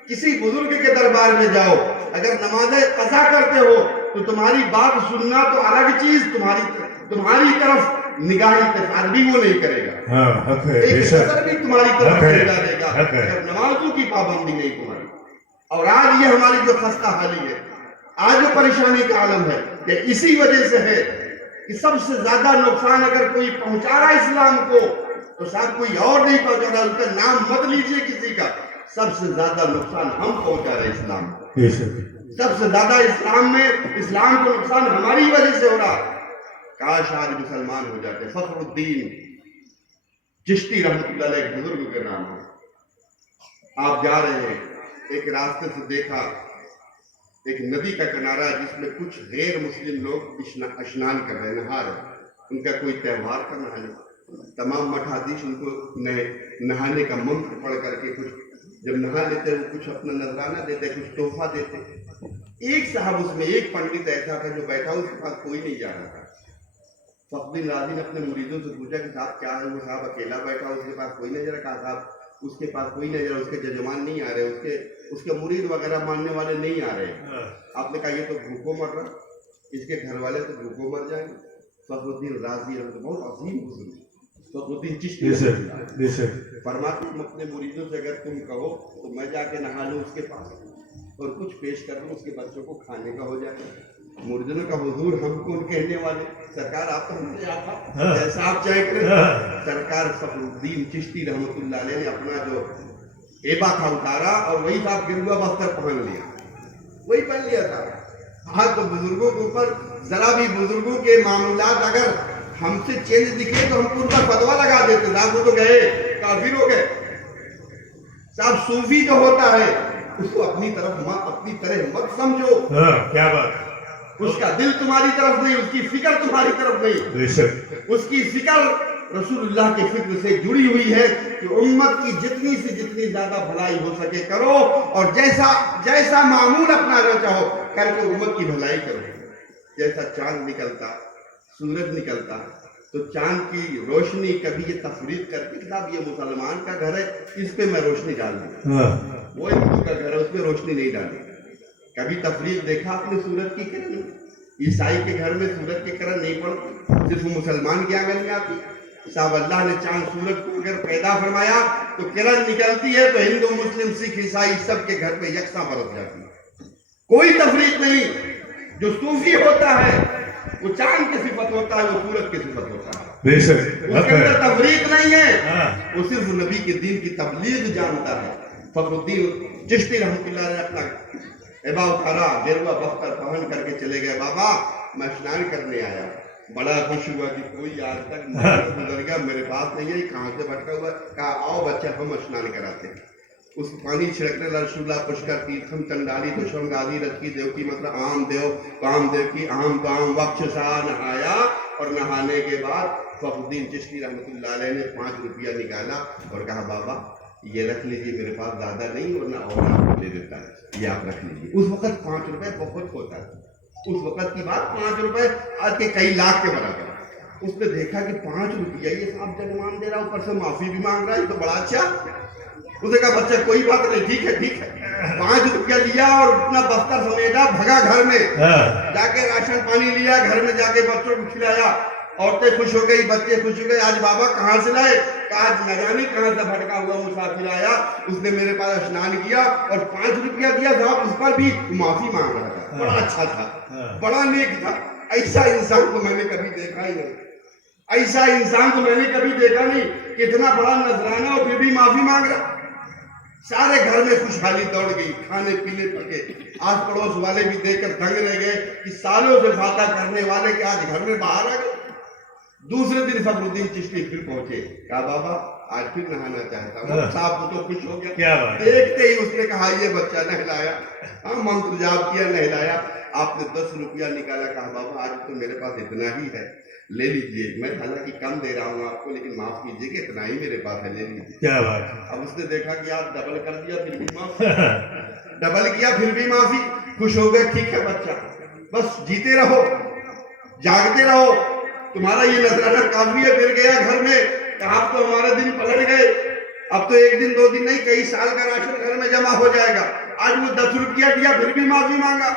کسی بزرگ کے دربار میں جاؤ اگر نماز قضا کرتے ہو تو تمہاری بات سننا تو الگ چیز تمہاری طرف نگاہ اتفاق بھی وہ نہیں کرے گا حق ہے ایک بے شک نظر بھی تمہاری طرف حق ہے نگاہ دے گا حق ہے اگر نمازوں کی پابندی نہیں تمہاری اور آج یہ ہماری جو خستہ حالی ہے آج جو پریشانی کا عالم ہے یہ اسی وجہ سے ہے کہ سب سے زیادہ نقصان اگر کوئی پہنچا رہا ہے اسلام کو تو صاحب کوئی اور نہیں پہنچا رہا اس کا نام مت لیجئے کسی کا سب سے زیادہ نقصان ہم پہنچا رہے ہیں اسلام کو بے شک سب سے زیادہ اسلام کو نقصان ہماری وجہ سے ہو رہا کاش آج مسلمان ہو جاتے فخر الدین چشتی رحمۃ اللہ علیہ ایک بزرگ کے نام ہے آپ جا رہے ہیں ایک راستے سے دیکھا ایک ندی کا کنارہ جس میں کچھ غیر مسلم لوگ اشنان کر رہے ہیں نہا رہے ان کا کوئی تہوار کا نہانے تمام مٹھادیش ان کو نہانے کا منتر پڑھ کر کے کچھ جب نہا لیتے وہ کچھ اپنا نذرانہ دیتے کچھ تحفہ دیتے ایک صاحب اس میں ایک پنڈت ایسا تھا جو بیٹھا اس کے پاس کوئی نہیں جا رہا تھا فخر الدین رازی نے اپنے مریدوں سے پوچھا کہ صاحب کیا ہے وہ صاحب اکیلا بیٹھا اس کے پاس کوئی نہیں جا رہا کہا صاحب اس کے پاس کوئی نہیں جا رہا اس کے ججمان نہیں آ رہے اس کے مرید وغیرہ ماننے والے نہیں آ رہے آپ نے کہا یہ تو بھوکوں مر رہا اس کے گھر والے تو بھوکوں مر جائیں گے فخر الدین رازی بہت عظیم بزرگ فخر الدین چشتی فرماتے ہیں اپنے مریدوں سے اگر تم کہو تو میں جا کے نہا لوں اس کے پاس اور کچھ پیش کر دوں اس کے بچوں کو کھانے کا ہو جائے مریدوں کا حضور ہم کون کہنے والے سرکار آپ کا جیسا آپ چاہے کریں سرکار فخر الدین چشتی رحمۃ اللہ علیہ نے اپنا جو ایبا تھا اتارا اور وہی صاحب گروا بستر پہن لیا وہی پہن لیا تھا آج تو بزرگوں کے اوپر ذرا بھی بزرگوں کے معاملات اگر ہم سے چینج دکھے تو ہم کو ان کا فتوا لگا دیتے صاحب وہ تو گئے کافر ہو گئے صاحب صوفی جو ہوتا ہے اس کو اپنی طرح مت سمجھو کیا بات اس کا دل تمہاری طرف نہیں اس کی فکر تمہاری طرف نہیں اس کی فکر رسول اللہ کے فکر سے جڑی ہوئی ہے کہ امت کی جتنی سے جتنی زیادہ بھلائی ہو سکے کرو اور جیسا معمول اپنانا چاہو کر کے امت کی بھلائی کرو جیسا چاند نکلتا سورج نکلتا تو چاند کی روشنی کبھی یہ تفریق کرتی کہ صاحب یہ مسلمان کا گھر ہے اس پہ میں روشنی ڈال دوں وہ ہندو کا گھر ہے اس پہ روشنی نہیں ڈالی کبھی تفریق دیکھا آپ نے سورج کی کرن عیسائی کے گھر میں سورج کی کرن نہیں پڑتی صرف مسلمان کی آنگن میں آتی صاحب اللہ نے چاند سورج کو اگر پیدا فرمایا تو کرن نکلتی ہے تو ہندو مسلم سکھ عیسائی سب کے گھر پہ یکساں برس جاتی ہے کوئی تفریق نہیں جو صوفی ہوتا ہے وہ چاند کی صفت ہوتا ہے وہ سورج کی صفت ہوتا ہے اس کے اندر تفریق نہیں ہے وہ صرف نبی کے دین کی تبلیغ جانتا ہے فخر الدین چشتی رحمۃ اللہ علیہ اپنا ایبا اتارا گروا بختر پہن کر کے چلے گئے بابا میں اسنان کرنے آیا بڑا خوش ہوا کہ کوئی آج تک گزر گیا میرے پاس نہیں ہے کہاں سے بھٹکا ہوا کہا آؤ بچہ ہم اسنان کراتے ہیں اس پانی چھڑکنے رسول اللہ پشکر تیرتھم چنڈالی دشم گادی رچکی دیو کی مطلب عام دیو کام دیو کی عام کام وقت سا نہایا اور نہانے کے بعد فخر الدین چشتی رحمۃ اللہ علیہ نے 5 روپیہ نکالا اور کہا بابا یہ رکھ لیجیے میرے پاس زیادہ نہیں اور نہ اور آپ کو دے دیتا ہے یہ آپ رکھ لیجیے اس وقت 5 روپے بہت ہوتا ہے اس وقت کی بات 5 روپے آج کے کئی لاکھ کے برابر اس نے دیکھا کہ 5 روپیہ یہ صاحب ججمان دے رہا اوپر سے معافی بھی مانگ رہا ہے یہ تو بڑا اچھا اس نے کہا بچہ کوئی بات نہیں ٹھیک ہے 5 روپیہ لیا اور اپنا بستر سمیٹا بھگا گھر میں جا کے راشن پانی لیا گھر میں جا کے بچوں کو کھلایا عورتیں خوش ہو گئی بچے خوش ہو گئے آج بابا کہاں سے لائے کہا نہ جانے کہاں سے بھٹکا ہوا مسافر آیا اس نے میرے پاس اسنان کیا اور 5 روپیہ دیا صاحب اس پر بھی معافی مانگ رہا تھا بڑا اچھا تھا بڑا نیک تھا ایسا انسان کو میں نے کبھی دیکھا ہی نہیں ایسا انسان کو میں نے کبھی دیکھا نہیں کہ اتنا بڑا نذرانہ اور پھر بھی معافی مانگ رہا سارے گھر میں خوشحالی دوڑ گئی کھانے پینے پکے آس پڑوس والے بھی دیکھ کر دنگ رہ گئے کہ سالوں سے فاتح کرنے والے کہ آج گھر میں باہر آ گئے دوسرے دن فخر الدین چشتی پھر پہنچے کہا بابا آج پھر نہانا چاہتا ہوں صاحب تو خوش ہو گیا دیکھتے ہی اس نے کہا یہ بچہ نہلایا منتر جاب کیا نہلایا آپ نے 10 روپیہ نکالا کہا بابا آج تو میرے پاس اتنا ہی ہے لے لیجئے میں حالانکہ کم دے رہا ہوں آپ کو لیکن معاف کیجئے کہ اتنا ہی میرے پاس ہے لے لیجئے کیا بات اب اس نے دیکھا کہ آپ ڈبل کر دیا پھر بھی معافی ڈبل کیا پھر بھی معافی خوش ہو گئے ٹھیک ہے بچہ بس جیتے رہو جاگتے رہو تمہارا یہ نذرانہ کافی ہے، پھر گیا گھر میں کہ اب تو ہمارے دن پلٹ گئے، اب تو ایک دن 2 دن نہیں کئی سال کا راشن گھر میں جمع ہو جائے گا، آج وہ 10 روپیہ دیا پھر بھی معافی مانگا،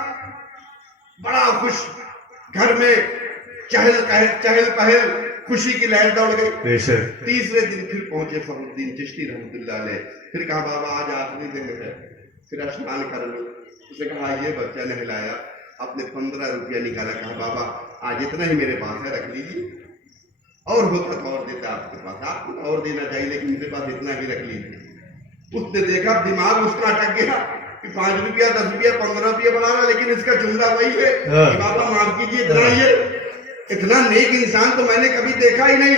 بڑا خوش، گھر میں چہل پہل، خوشی کی لہر دوڑ گئی۔ بے شک تیسرے دن پھر پہنچے فخر الدین چشتی رحمۃ اللہ علیہ، پھر کہا بابا آج آخری دن ہے، پھر اشنان کر لوں، اس نے کہا یہ بچہ نہلایا، اپنے 15 روپیہ نکالا، کہا بابا آج اتنا ہی میرے پاس ہے، رکھ لیجیے، اور ہوتا تو اور دیتا آپ کے پاس، آپ کو اور دینا چاہیے لیکن میرے پاس اتنا ہی رکھ لیجیے۔ اس نے دیکھا دماغ اس کا اٹک گیا کہ 5 روپیہ 10 روپیہ 15 روپیہ بنا رہا، لیکن اس کا جملہ وہی ہے کہ بابا معاف کیجیے، اتنا نیک انسان تو میں نے کبھی دیکھا ہی نہیں۔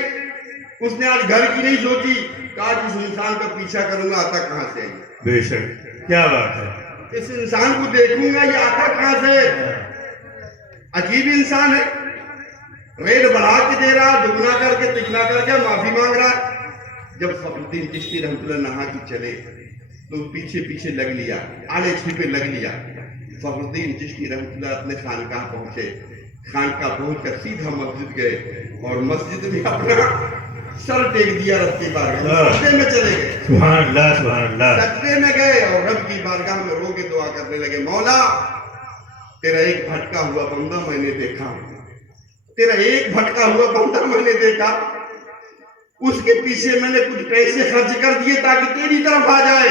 اس نے آج گھر کی نہیں سوچی کہ آج اس انسان کا پیچھا کروں گا، آتا کہاں سے آئی، بے شک کیا بات ہے، اس انسان کو دیکھوں گا یہ آتا کہاں سے، عجیب انسان ہے، ریٹ بڑھا کے دے رہا، دگنا کر کے تگنا کر کے معافی مانگ رہا۔ جب فخر الدین چشتی رحمۃ اللہ نہا کے چلے تو پیچھے پیچھے لگ لیا، آڑے چھپے لگ لیا۔ فخر الدین چشتی رحمۃ اللہ اپنے خانقاہ پہنچے، خانقاہ پہنچ کر سیدھا مسجد گئے اور مسجد میں اپنا سر ٹیک دیا رب کی بارگاہ، سجدے میں چلے گئے، سبحان اللہ سبحان اللہ، سجدے میں گئے اور رب کی بارگاہ میں رو کے دعا کرنے لگے، مولا تیرا ایک بھٹکا ہوا بندہ میں نے دیکھا، تیرا ایک بھٹکا ہوا بندہ میں نے دیکھا، اس کے پیچھے میں نے کچھ پیسے خرچ کر دیے تاکہ تیری طرف آ جائے،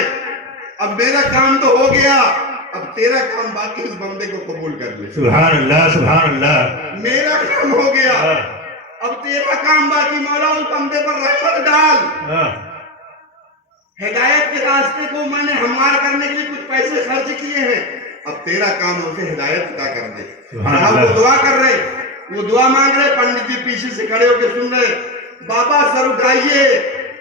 اب میرا کام تو ہو گیا، اب تیرا کام باقی اس بندے کو قبول کر لے، سبحان اللہ سبحان اللہ، میرا کام ہو گیا، اب تیرا کام باقی، مولا اس بندے پر رحمت ڈال، ہدایت کے راستے کو میں نے ہموار کرنے کے لیے کچھ پیسے خرچ کیے ہیں، اب تیرا کام اسے ہدایت عطا کر دے۔ وہ دعا کر رہے، وہ دعا مانگ رہے، پنڈت جی پیچھے سے کھڑے ہو کے سن رہے، بابا سر اٹھائیے،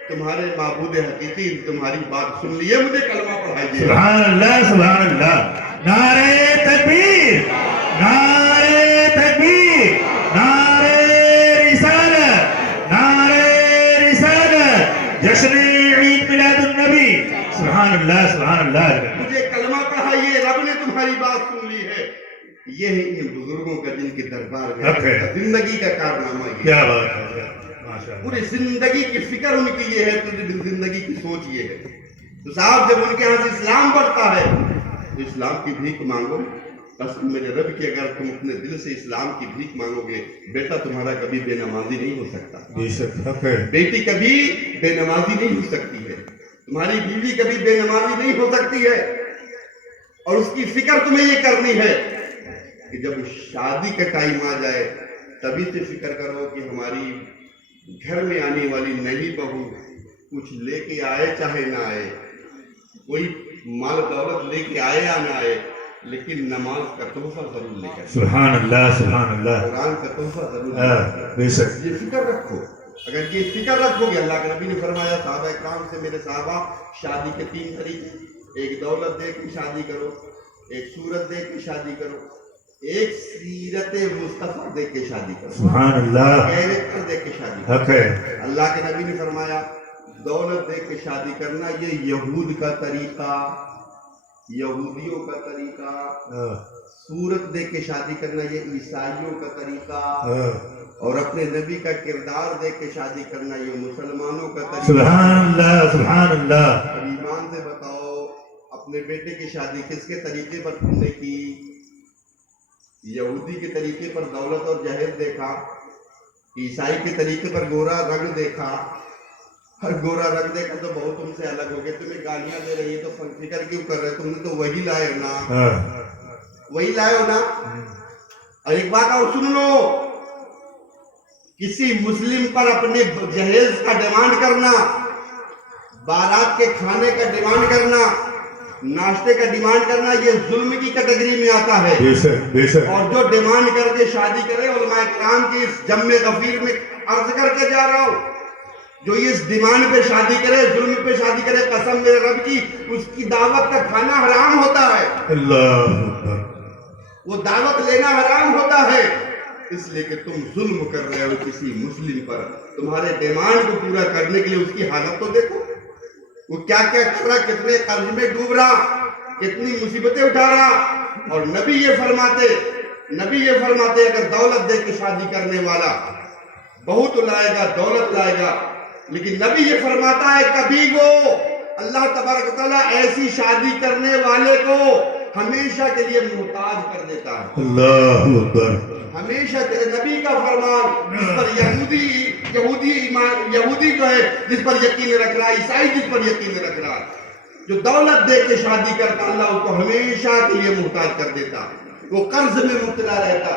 تمہارے معبود حقیقی تمہاری بات سن لیے، مجھے کلمہ پڑھائیے۔ سبحان اللہ سبحان اللہ، نعرہ تکبیر، نعرہ تکبیر، نعرہ رسالت، نعرہ رسالت، جشن عید میلاد النبی، سبحان اللہ سبحان اللہ، مجھے کلمہ پڑھائیے، رب نے تمہاری بات سن لی ہے۔ یہ ہے ان بزرگوں کا جن کے دربار میں زندگی کا کارنامہ، کیا بات ہے، پوری زندگی کی فکر ان کی یہ ہے، پوری زندگی کی سوچ یہ ہے۔ تو صاحب جب ان کے ہاں سے اسلام بڑھتا ہے تو اسلام کی بھیک مانگو، قسم میرے رب کی، اگر تم اپنے دل سے اسلام کی بھیک مانگو گے، بیٹا تمہارا کبھی بے نمازی نہیں ہو سکتا، بے شک حق ہے، بیٹی کبھی بے نمازی نہیں ہو سکتی ہے، تمہاری بیوی کبھی بے نمازی نہیں ہو سکتی ہے، اور اس کی فکر تمہیں یہ کرنی ہے کہ جب شادی کا ٹائم آ جائے تبھی سے فکر کرو کہ ہماری گھر میں آنے والی نئی بہو کچھ لے کے آئے چاہے نہ آئے، کوئی مال دولت لے کے آئے یا نہ آئے، لیکن نماز کا تحفہ ضرور لے کر، سبحان اللہ سبحان اللہ، قرآن کا تحفہ ضرور لے کر، بے شک یہ فکر رکھو۔ اگر یہ فکر رکھو گے، اللہ کے نبی نے فرمایا صحابہ اکرام سے، میرے صحابہ شادی کے 3 طریقے، ایک دولت دے کے شادی کرو، ایک صورت دے کے شادی کرو، ایک سیرت مصطفیٰ دے کے شادی کرو، سبحان اللہ، کیریکٹر دے کے شادی کرو۔ حق ہے، اللہ کے نبی نے فرمایا دولت دے کے شادی کرنا یہ یہود کا طریقہ، یہودیوں کا طریقہ، صورت دے کے شادی کرنا یہ عیسائیوں کا طریقہ، اور اپنے نبی کا کردار دے کے شادی کرنا یہ مسلمانوں کا طریقہ۔ سبحان اللہ سبحان اللہ، اب ایمان سے بتاؤ اپنے بیٹے کی شادی کس کے طریقے پر تم نے کی؟ یہودی کے طریقے پر دولت اور جہیز دیکھا، عیسائی کے طریقے پر گورا رنگ دیکھا، ہر گورا رنگ دیکھا تو بہت تم سے الگ ہو گئے، تمہیں گالیاں دے رہی ہے تو فکر کیوں کر رہے، تم نے تو وہی لائے ہو نا، وہی لائے ہو نا۔ اور ایک بات اور سن لو، کسی مسلم پر اپنے جہیز کا ڈیمانڈ کرنا، بارات کے کھانے کا ڈیمانڈ کرنا، ناشتے کا ڈیمانڈ کرنا، یہ ظلم کی کیٹیگری میں آتا ہے۔ بے شک بے شک، اور جو ڈیمانڈ کر کے شادی کرے، علماء کرام کی اس جم غفیر میں عرض کر کے جا رہا ہوں، جو اس ڈیمانڈ پہ شادی کرے، ظلم پہ شادی کرے، قسم میرے رب کی، اس کی دعوت کا کھانا حرام ہوتا ہے، اللہ اکبر، وہ دعوت لینا حرام ہوتا ہے، اس لیے کہ تم ظلم کر رہے ہو کسی مسلم پر۔ تمہارے ڈیمانڈ کو پورا کرنے کے لیے اس کی حالت تو دیکھو، وہ کیا کیا کر رہا، کتنے قرض میں ڈوب رہا، کتنی مصیبتیں اٹھا رہا۔ اور نبی یہ فرماتے اگر دولت دے کے شادی کرنے والا बहुत लाएगा, दौलत लाएगा, लेकिन नबी ये फरमाता है कभी वो अल्लाह तबारक व तआला ऐसी शादी करने वाले को हमेशा के लिए मुहताज कर देता है। अल्लाहु अकबर। हमेशा तेरे नबी का फरमान जिस पर यहूदी जो है जिस पर यकीन रख रहा है, ईसाई जिस पर यकीन रख रहा है, जो दौलत दे के शादी करता अल्लाह उसको हमेशा के लिए मुहताज कर देता। वो कर्ज में मुब्तला रहता,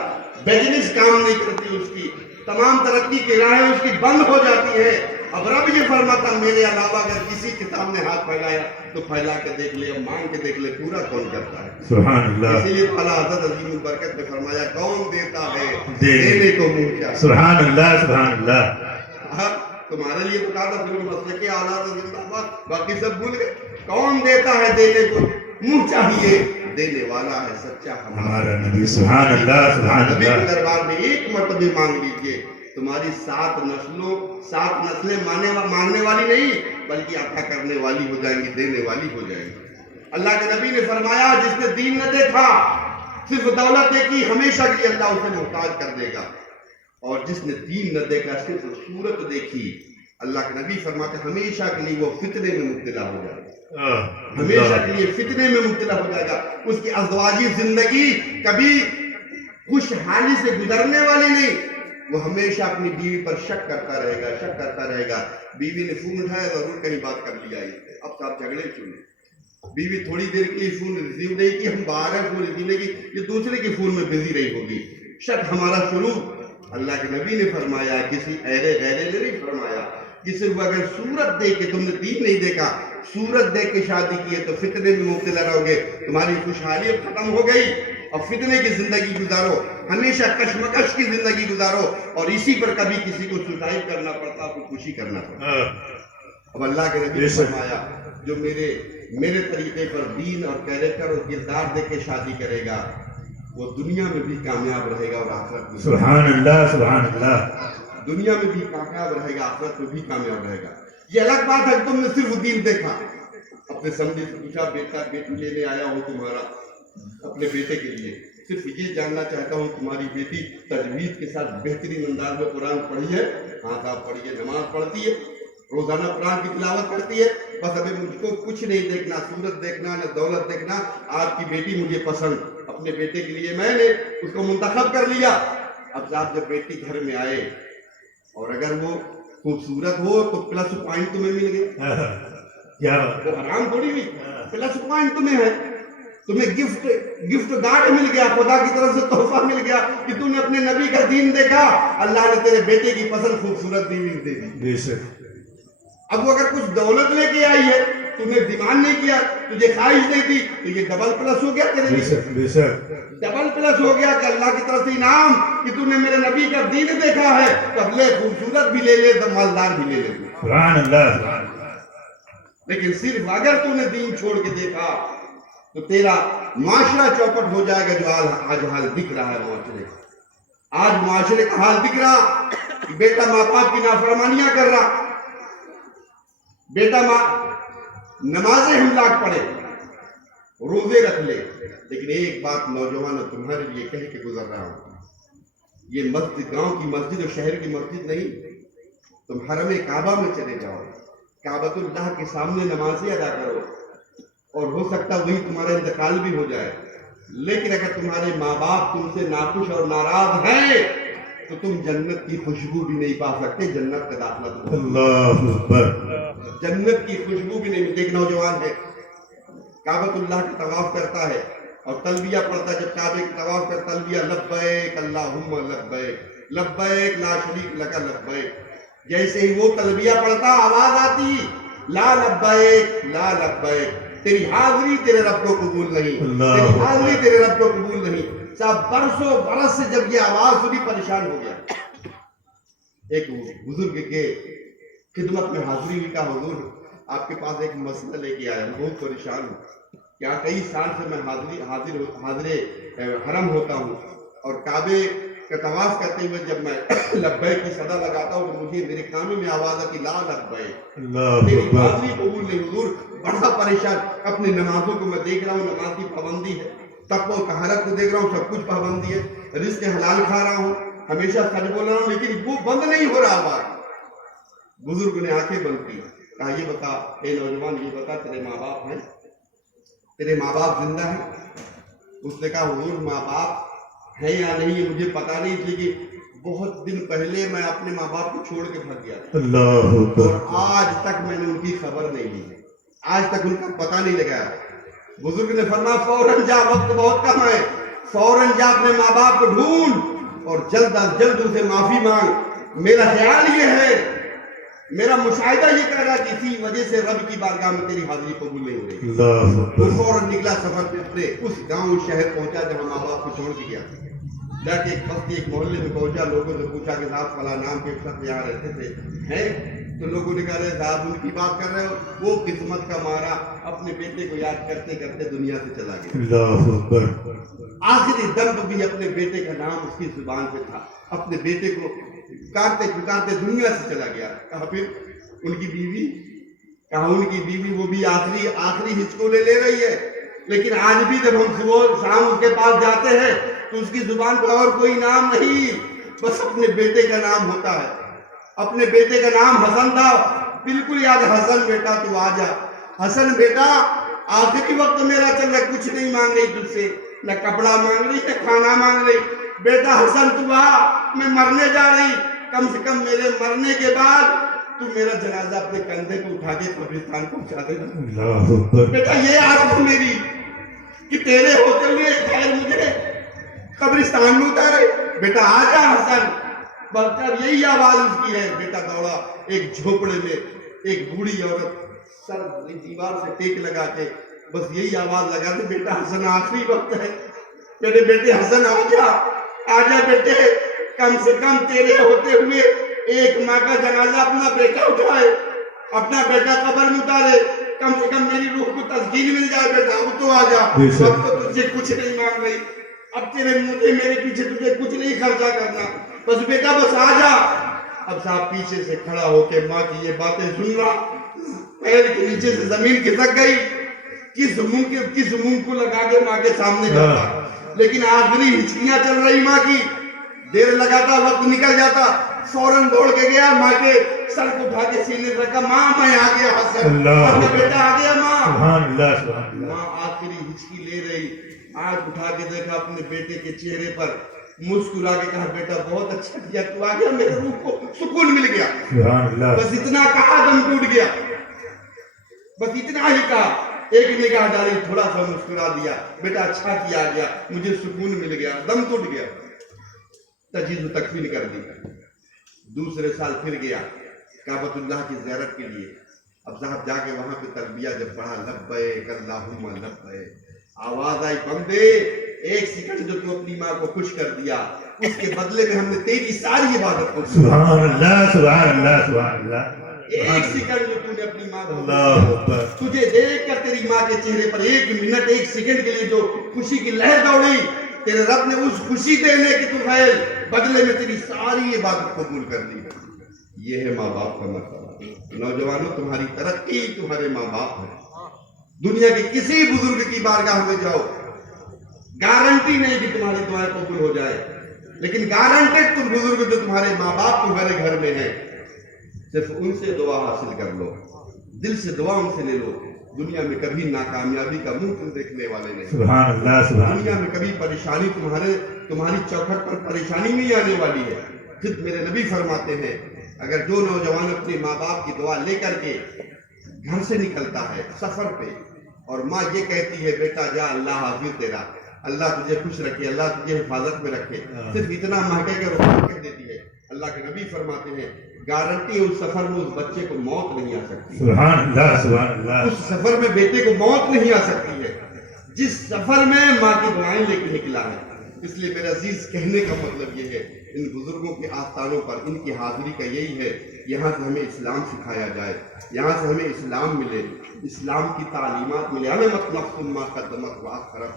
बिजनेस काम नहीं करती उसकी, तमाम तरक्की की राहें उसकी बंद हो जाती है। अब रब ये फरमाता मेरे अलावा अगर किसी के सामने हाथ फैलाया तो फैला के देख ले, मांग के देख ले, पूरा कौन करता है। सुभान अल्लाह। इसीलिए आला हज़रत अज़ीमुल बरकत ने फरमाया कौन देता है देने को मुंह चाहिए। सुभान अल्लाह, सुभान अल्लाह। तुम्हारे लिए तो कहा था फिर मसले के आला जिंदाबाद, बाकी सब भूल गए। कौन देता है देने को मुंह चाहिए, देने वाला है सच्चा हमारा नबी। सुभान अल्लाह, सुभान नबी अल्लाह। के दरबार में एक मर्तबे मांग लीजिए, तुम्हारी 7 नस्लें मांगने वाली नहीं बल्कि अता करने वाली हो जाएंगी, देने वाली हो जाएंगी। अल्लाह के नबी ने फरमाया जिसने दीन न देखा, सिर्फ दौलत देखी, हमेशा के लिए अल्लाह उसे मुहताज कर देगा। और जिसने दीन न देखा, सिर्फ सूरत देखी, अल्लाह के नबी फरमाते हमेशा के लिए वो फितने में मुब्तला हो जाएगा, हमेशा के लिए फितने में मुब्तला हो जाएगा। उसकी अज़वाजी जिंदगी कभी खुशहाली से गुजरने वाली नहीं, वो हमेशा अपनी बीवी पर शक करता रहेगा। बीवी ने फोन उठाया, जरूर कहीं बात कर लिया इससे, अब साहब झगड़े सुने। बीवी थोड़ी देर के लिए फोन रिसीव नहीं की, हम बाहर हैं, फोन रिसीव नहीं की, ये दूसरे के फोन में बिजी रही होगी, शक हमारा शुरू। अल्लाह के नबी ने फरमाया किसी ऐरे गैरे ने नहीं फरमाया, किसी को अगर सूरत देख के, तुमने दीन नहीं देखा, सूरत देख के शादी की है तो फितने में मुब्तला रहोगे, तुम्हारी खुशहाली अब खत्म हो गई और फितने की जिंदगी गुजारो, हमेशा कशमकश की जिंदगी गुजारो, और इसी पर कभी किसी को सुसाइड करना पड़ता, खुदकुशी करना पड़ता। अब अल्लाह के नबी ने फरमाया जो मेरे तरीके पर दीन और कैरेक्टर और किरदार देख के शादी करेगा वो दुनिया में भी कामयाब रहेगा और आखिरत में। सुभान अल्लाह, सुभान अल्लाह। दुनिया में भी कामयाब रहेगा, आखिरत में भी कामयाब रहेगा। ये अलग बात है तुमने सिर्फ दीन देखा, अपने समझे से पूछा बेटा बेटी लेने आया हो तुम्हारा अपने बेटे के लिए, सिर्फ ये जानना चाहता हूँ तुम्हारी बेटी तजवीज के साथ बेहतरीन अंदाज में कुरान पढ़ी है? हाँ साहब पढ़ी है, नमाज पढ़ती है, रोजाना कुरान की तिलावत करती है, बस अभी मुझको कुछ नहीं देखना, सूरत देखना न दौलत देखना, आपकी बेटी मुझे पसंद। अपने बेटे के लिए मैंने उसको मुंतखब कर लिया। अब साहब जब बेटी घर में आए और अगर वो खूबसूरत हो तो प्लस पॉइंट तुम्हें मिल गया, क्या वो हराम थोड़ी हुई, प्लस पॉइंट तुम्हें है, तुम्हें गिफ्ट गार्ड मिल गया, खुदा की तरफ से तोहफा मिल गया कि तूने अपने नबी का दीन देखा, अल्लाह ने तेरे बेटे की पसंद खूबसूरत बीवी दे दी। अब वो अगर कुछ दौलत लेके आई है, तूने डिमांड नहीं किया, तुझे ख्वाहिश नहीं थी, तो ये डबल प्लस हो गया तेरे लिए, डबल प्लस हो गया कि अल्लाह की तरफ से इनाम कि तूने मेरे नबी का दीन देखा है, तो अब ले खूबसूरत भी ले ले, तो मालदार भी ले ले। सुभान अल्लाह। लेकिन सिर्फ अगर तूने दीन छोड़ के देखा तो तेरा माशरा चौपट हो जाएगा, जो आज हाल दिख रहा है माशरे का। आज माशरे का हाल दिख रहा कि बेटा माँ बाप की नाफरमानियां कर रहा, बेटा माँ नमाजें हम लाख पढ़े, रोजे रख ले, लेकिन एक बात नौजवान तुम्हारे लिए कह के गुजर रहा हूं, ये मस्जिद गांव की मस्जिद और शहर की मस्जिद नहीं, तुम हरम काबा में चले जाओ, काबतुल्लाह के सामने नमाजें अदा करो, और हो सकता वही तुम्हारा इंतकाल भी हो जाए। लेकिन अगर तुम्हारे माँ बाप तुमसे नाखुश और नाराज हैं तो तुम जन्नत की खुशबू भी नहीं पा सकते, जन्नत का दाखला तो अल्लाहु अकबर, जन्नत की खुशबू भी नहीं। एक नौजवान है काबतुल्लाह का तवाफ करता है और तलबिया पढ़ता है, जब काबे का तवाफ कर तलबिया लब्बैक अल्लाहुम्मा लब्बैक लब्बैक ला शरीक लका लब्बैक, जैसे ही वो तलबिया पढ़ता आवाज आती ला लब्बैक ला लब्बैक, तेरी हाजिरी तेरे रब को कबूल नहीं, तेरी हाजिरी तेरे रब को कबूल नहीं। साहब बरसों बरस से जब ये आवाज सुनी परेशान हो गया। एक बुजुर्ग के खिदमत में हाजिरी हुई, का हुजूर आपके पास एक मसला लेके आया, मैं बहुत परेशान हूँ, क्या कई साल से मैं हाजिरे हरम होता हूँ और काबे का तवाफ करते हुए जब मैं लब्बैक की सदा लगाता हूँ तो मुझे मेरे कानों में आवाज आती ला लब्बैक, तेरी हाजिरी कबूल नहीं। हुजूर बड़ा परेशान, अपनी नमाजों को मैं देख रहा हूँ, नमाज की पाबंदी है, तक़वा और तहरत को देख रहा हूँ, सब कुछ पाबंदी है, रिज़्क़ हलाल खा रहा हूँ, ہمیشہ سچ بول رہا ہوں لیکن وہ بند نہیں ہو رہا بات. بزرگ نے آنکھیں بند کی, کہا یہ بتا اے نوجوان, یہ بتا تیرے ماں باپ ہیں, تیرے ماں باپ زندہ ہیں؟ اس نے کہا حضور ماں باپ ہیں یا نہیں یہ مجھے پتا نہیں, لیکن بہت دن پہلے میں اپنے ماں باپ کو چھوڑ کے بھاگ گیا تھا اللہ اکبر. اور آج تک میں نے ان کی خبر نہیں لی ہے, آج تک ان کا پتہ نہیں لگایا. بزرگ نے فرمایا فوراً جا, وقت بہت کم ہے, فوراً جا اپنے ماں باپ کو ڈھونڈ اور جلد از جلد اسے معافی مانگ. میرا خیال یہ ہے, میرا مشاہدہ یہ کہہ رہا ہے کہ اسی وجہ سے رب کی بارگاہ میں تیری حاضری قبول نہیں ہو رہی. اللہ وہ اکبر. فوراً نکلا سفر پہ اپنے اس گاؤں شہر پہنچا جہاں ماں باپ کو چھوڑ کے گیا. جا کے ایک بستی ایک محلے میں پہنچا, لوگوں سے پوچھا کہ صاحب فلاں نام کے شخص یہاں رہتے تھے ہیں؟ تو لوگوں نے کہا رہے صاحب ان کی بات کر رہے ہو, وہ قسمت کا مارا اپنے بیٹے کو یاد کرتے کرتے دنیا سے چلا گیا. اللہ اکبر. آخری دم بھی اپنے بیٹے کا نام اس کی زبان پہ تھا, اپنے بیٹے کو پکارتے پکارتے دنیا سے چلا گیا. کہا پھر ان کی بیوی, کہا ان کی بیوی وہ بھی آخری ہچکولے لے رہی ہے, لیکن آج بھی جب ہم صبح شام اس کے پاس جاتے ہیں تو اس کی زبان پر اور کوئی نام نہیں, بس اپنے بیٹے کا نام ہوتا ہے. اپنے بیٹے کا نام حسن تھا, بالکل یاد, حسن بیٹا تو آ جا, حسن بیٹا آخری وقت میرا چل رہا, کچھ نہیں مانگ رہی تجھ سے, نہ کپڑا مانگ رہی نہ کھانا مانگ رہی, بیٹا حسن تو آ, میں مرنے جا رہی, کم سے کم میرے مرنے کے بعد تو میرا جنازہ اپنے کندھے پہ اٹھا کے قبرستان پہنچا دینا. اللہ اکبر. بیٹا یہ آرزو میری کہ تیرے ہوتے ہوئے خیر مجھے قبرستان میں اتارے. بیٹا آ جا حسن. بہتر یہی آواز اس کی ہے. بیٹا دوڑا, ایک جھوپڑے میں ایک بوڑھی عورت سر دیوار سے ٹیک لگا کے بس یہی آواز لگا دے, بیٹا حسن آخری وقت ہے, میرے بیٹے حسن آ جا بیٹے, کم سے کم تیرے ہوتے ہوئے ایک ماں کا جنازہ اپنا بیٹا اٹھائے, اپنا بیٹا قبر میں اتارے, کم سے کم میری روح کو تسکین مل جائے. بیٹا اب تو آ جا, اب تو تجھے کچھ نہیں مانگ رہی, اب تیرے منہ میرے پیچھے تجھے کچھ نہیں خرچہ کرنا, بس بیٹا بس آ جا. اب صاحب پیچھے سے کھڑا ہو کے ماں کی یہ باتیں سن رہا, پیر کے نیچے سے زمین کھسک گئی, کس منہ کو لگا کے ماں کے سامنے جاتا, لیکن آخری ہچکیاں چل رہی ماں کی, دیر لگاتا وقت نکل جاتا, فوراً دوڑ کے گیا, ماں کے سر کو اٹھا کے سینے سے رکھا, ماں میں آ گیا حسن, اپنا بیٹا آ گیا. ماں آخری ہچکی لے رہی, آنکھ اٹھا کے دیکھا اپنے بیٹے کے چہرے پر, مسکرا کے کہا بیٹا بہت اچھا کیا, تو آ گیا, میرے روح کو سکون مل گیا. بس اتنا کہا دم ٹوٹ گیا, بس اتنا ہی کہا, ایک نگاہ ڈالی, تھوڑا سا مسکرا دیا, بیٹا اچھا کیا گیا, مجھے سکون مل گیا, دم ٹوٹ گیا. تجہیز و تکفین کر دی. دوسرے سال پھر گیا کعبۃ اللہ کی زیارت کے لیے. اب صاحب جا کے وہاں پہ تلبیہ جب پڑھا, لبیک اللہم لبیک, آواز آئی بندے ایک سیکنڈ جو تو اپنی ماں کو خوش کر دیا, اس کے بدلے میں ہم نے تیری ساری عبادت کو, سبحان اللہ سبحان اللہ سبحان اللہ, ایک سیکنڈ جو تو نے اپنی ماں کو, اللہ اکبر. تجھے دیکھ کر تیری ماں کے چہرے پر ایک منٹ ایک سیکنڈ کے لیے جو خوشی کی لہر دوڑی, تیرے رب نے اس خوشی دینے کی تو خیر بدلے میں تیری ساری عبادت قبول کر لی. یہ ہے ماں باپ کا مرتبہ. نوجوانوں, تمہاری ترقی تمہارے ماں باپ ہیں. دنیا کے کسی بزرگ کی بارگاہ میں جاؤ, گارنٹی نہیں کہ تمہاری دعائیں قبول ہو جائے, لیکن گارنٹیڈ تم بزرگ جو تمہارے ماں باپ تمہارے گھر میں ہیں, صرف ان سے دعا حاصل کر لو, دل سے دعا ان سے لے لو. دنیا میں کبھی ناکامیابی کا منہ تم دیکھنے والے نہیں. سبحان اللہ سبحان. دنیا میں کبھی پریشانی تمہاری چوکھٹ پر پریشانی نہیں آنے والی ہے. خود میرے نبی فرماتے ہیں, اگر جو نوجوان اپنے ماں باپ کی دعا لے کر کے گھر سے نکلتا ہے سفر پہ, اور ماں یہ کہتی ہے بیٹا جا, اللہ حافظ تیرا, اللہ تجھے خوش رکھے, اللہ تجھے حفاظت میں رکھے, صرف اتنا مہکے کے رخ کر دیتی ہے. اللہ کے نبی فرماتے ہیں گارنٹی ہے اس سفر میں اس بچے کو موت نہیں آ سکتی. سبحان اللہ سبحان اللہ. اس سفر میں بیٹے کو موت نہیں آ سکتی ہے جس سفر میں ماں کی دعائیں لے کے نکلا ہے. اس لیے میرا عزیز کہنے کا مطلب یہ ہے, ان بزرگوں کے آستانوں پر ان کی حاضری کا یہی ہے, یہاں سے ہمیں اسلام سکھایا جائے, یہاں سے ہمیں اسلام ملے, اسلام کی تعلیمات ملے. ہمیں مطلب ما قدمت وآخرت,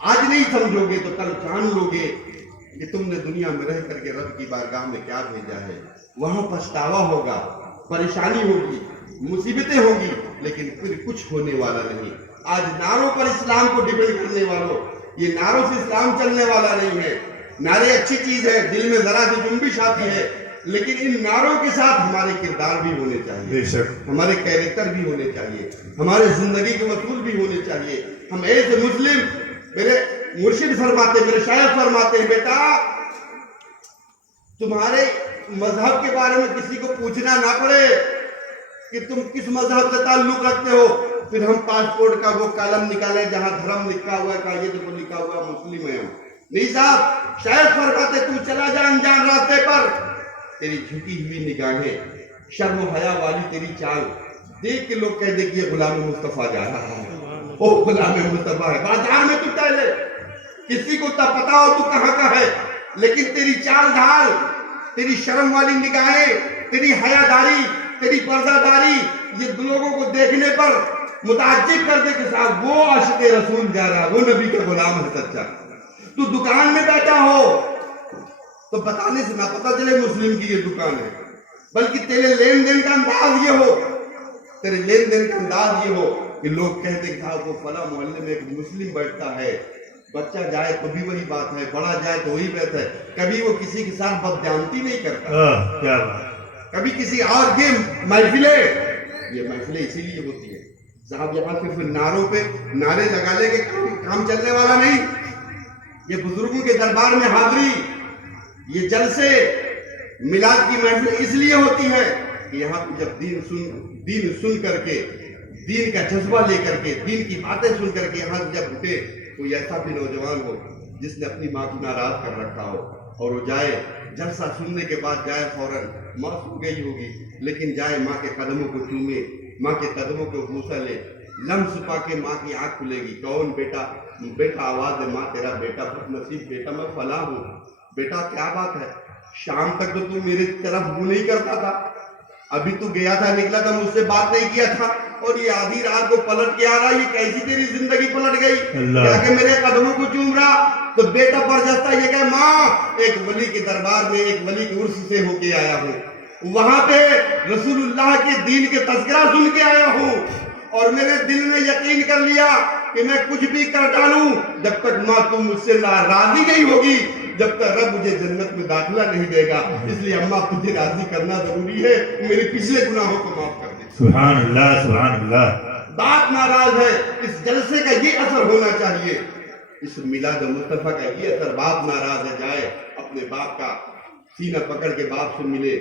آج نہیں سمجھو گے تو کل جان لو گے کہ تم نے دنیا میں رہ کر کے رب کی بارگاہ میں کیا بھیجا ہے. وہاں پچھتاوا ہوگا, پریشانی ہوگی, مصیبتیں ہوں گی, لیکن پھر کچھ ہونے والا نہیں. آج نعروں پر اسلام کو ڈیپینڈ کرنے والوں, یہ نعروں سے اسلام چلنے والا نہیں ہے. نعرے اچھی چیز ہے، دل میں ذرا سی جنبش آتی ہے، لیکن ان نعروں کے ساتھ ہمارے کردار بھی ہونے چاہیے، بے شک ہمارے کیریکٹر بھی ہونے چاہیے، ہمارے زندگی کے اصول بھی ہونے چاہیے. ہم ایسے مسلم، میرے مرشد فرماتے، میرے شیخ فرماتے ہیں، بیٹا تمہارے مذہب کے بارے میں کسی کو پوچھنا نہ پڑے کہ تم کس مذہب سے تعلق رکھتے ہو، پھر ہم پاسپورٹ کا وہ کالم نکالیں جہاں دھرم لکھا ہوا ہے، کہا یہ دیکھو لکھا ہوا مسلم ہے ہم. نہیں صاحب، شیخ فرماتے تو چلا جا انجان راستے پر، تیری جھکی ہوئی نگاہیں، شرم و حیا والی تیری چال دیکھ کے لوگ کہہ دے کہ یہ غلام مصطفیٰ جا رہا ہے، او غلام مصطفیٰ ہے. بازار میں تو ٹہلے، کسی کو تو پتا ہو تو کہاں کا ہے، لیکن تیری چال ڈھال، تیری شرم والی نگاہیں، تیری حیا داری، تیری پردہ داری، یہ لوگوں کو دیکھنے پر متعجب کر دے کہ صاحب وہ عاشق رسول جا رہا ہے، وہ نبی کا غلام ہے سچا. تو دکان میں بیٹھا ہو تو بتانے سے نہ پتا چلے مسلم کی یہ دکان ہے، بلکہ تیرے لین دین کا انداز یہ ہو، تیرے لین دین کا انداز یہ ہو کہ لوگ کہتے ہیں کہ وہ فلاں محلے میں ایک مسلم بیٹھتا ہے، بچہ جائے تو بھی وہی بات ہے، بڑا جائے تو وہی بات ہے، کبھی وہ کسی کے ساتھ بددیانتی نہیں کرتا، کیا بات، کبھی کسی اور کی محفلیں، یہ محفلیں اسی لیے ہوتی ہیں صاحب. یہاں صرف نعروں پہ نعرے لگا لے کے کام چلنے والا نہیں. یہ بزرگوں کے دربار میں حاضری، یہ جلسے میلاد کی محفل اس لیے ہوتی ہے کہ یہاں پہ جب دین سن کر کے، دین کا جذبہ لے کر کے، دین کی باتیں سن کر کے یہاں جب اٹھے، کوئی ایسا بھی نوجوان ہو جس نے اپنی ماں کو ناراض کر رکھا ہو اور وہ جائے جلسہ سننے کے بعد جائے فوراً، ماں سو گئی ہوگی لیکن جائے ماں کے قدموں کو چومے، ماں کے قدموں کو بوسہ لے، لمس پا کے ماں کی آنکھ کھلے گی، کون بیٹا؟ بیٹا آواز ہے ماں تیرا بیٹا بد نصیب بیٹا میں فلاں ہوں. بیٹا کیا بات ہے، شام تک تو میری طرف منہ نہیں کرتا تھا، ابھی تو گیا تھا نکلا تھا مجھ سے بات نہیں کیا تھا، اور یہ آدھی رات کو پلٹ کے آ رہا، یہ کیسی تیری زندگی پلٹ گئی کیا کہ میرے قدموں کو چوم رہا. تو بیٹا برجستہ یہ کہ ماں ایک ولی کے دربار میں، ایک ولی کے عرس سے ہو کے آیا ہوں، وہاں پہ رسول اللہ کے دین کے تذکرہ سن کے آیا ہوں، اور میرے دل نے یقین کر لیا کہ میں کچھ بھی کر ڈالوں، جب تک ماں تم مجھ سے راضی نہیں ہوگی، جب تک رب مجھے جنت میں داخلہ نہیں دے گا. اس لیے اماں تجھے راضی کرنا ضروری ہے، میرے پچھلے گناہوں کو معاف کر دے. سبحان اللہ سبحان اللہ. باپ ناراض ہے، اس جلسے کا یہ اثر ہونا چاہیے، اس میلاد مصطفیٰ کا یہ اثر. باپ ناراض ہے، جائے اپنے باپ کا سینہ پکڑ کے باپ سے ملے،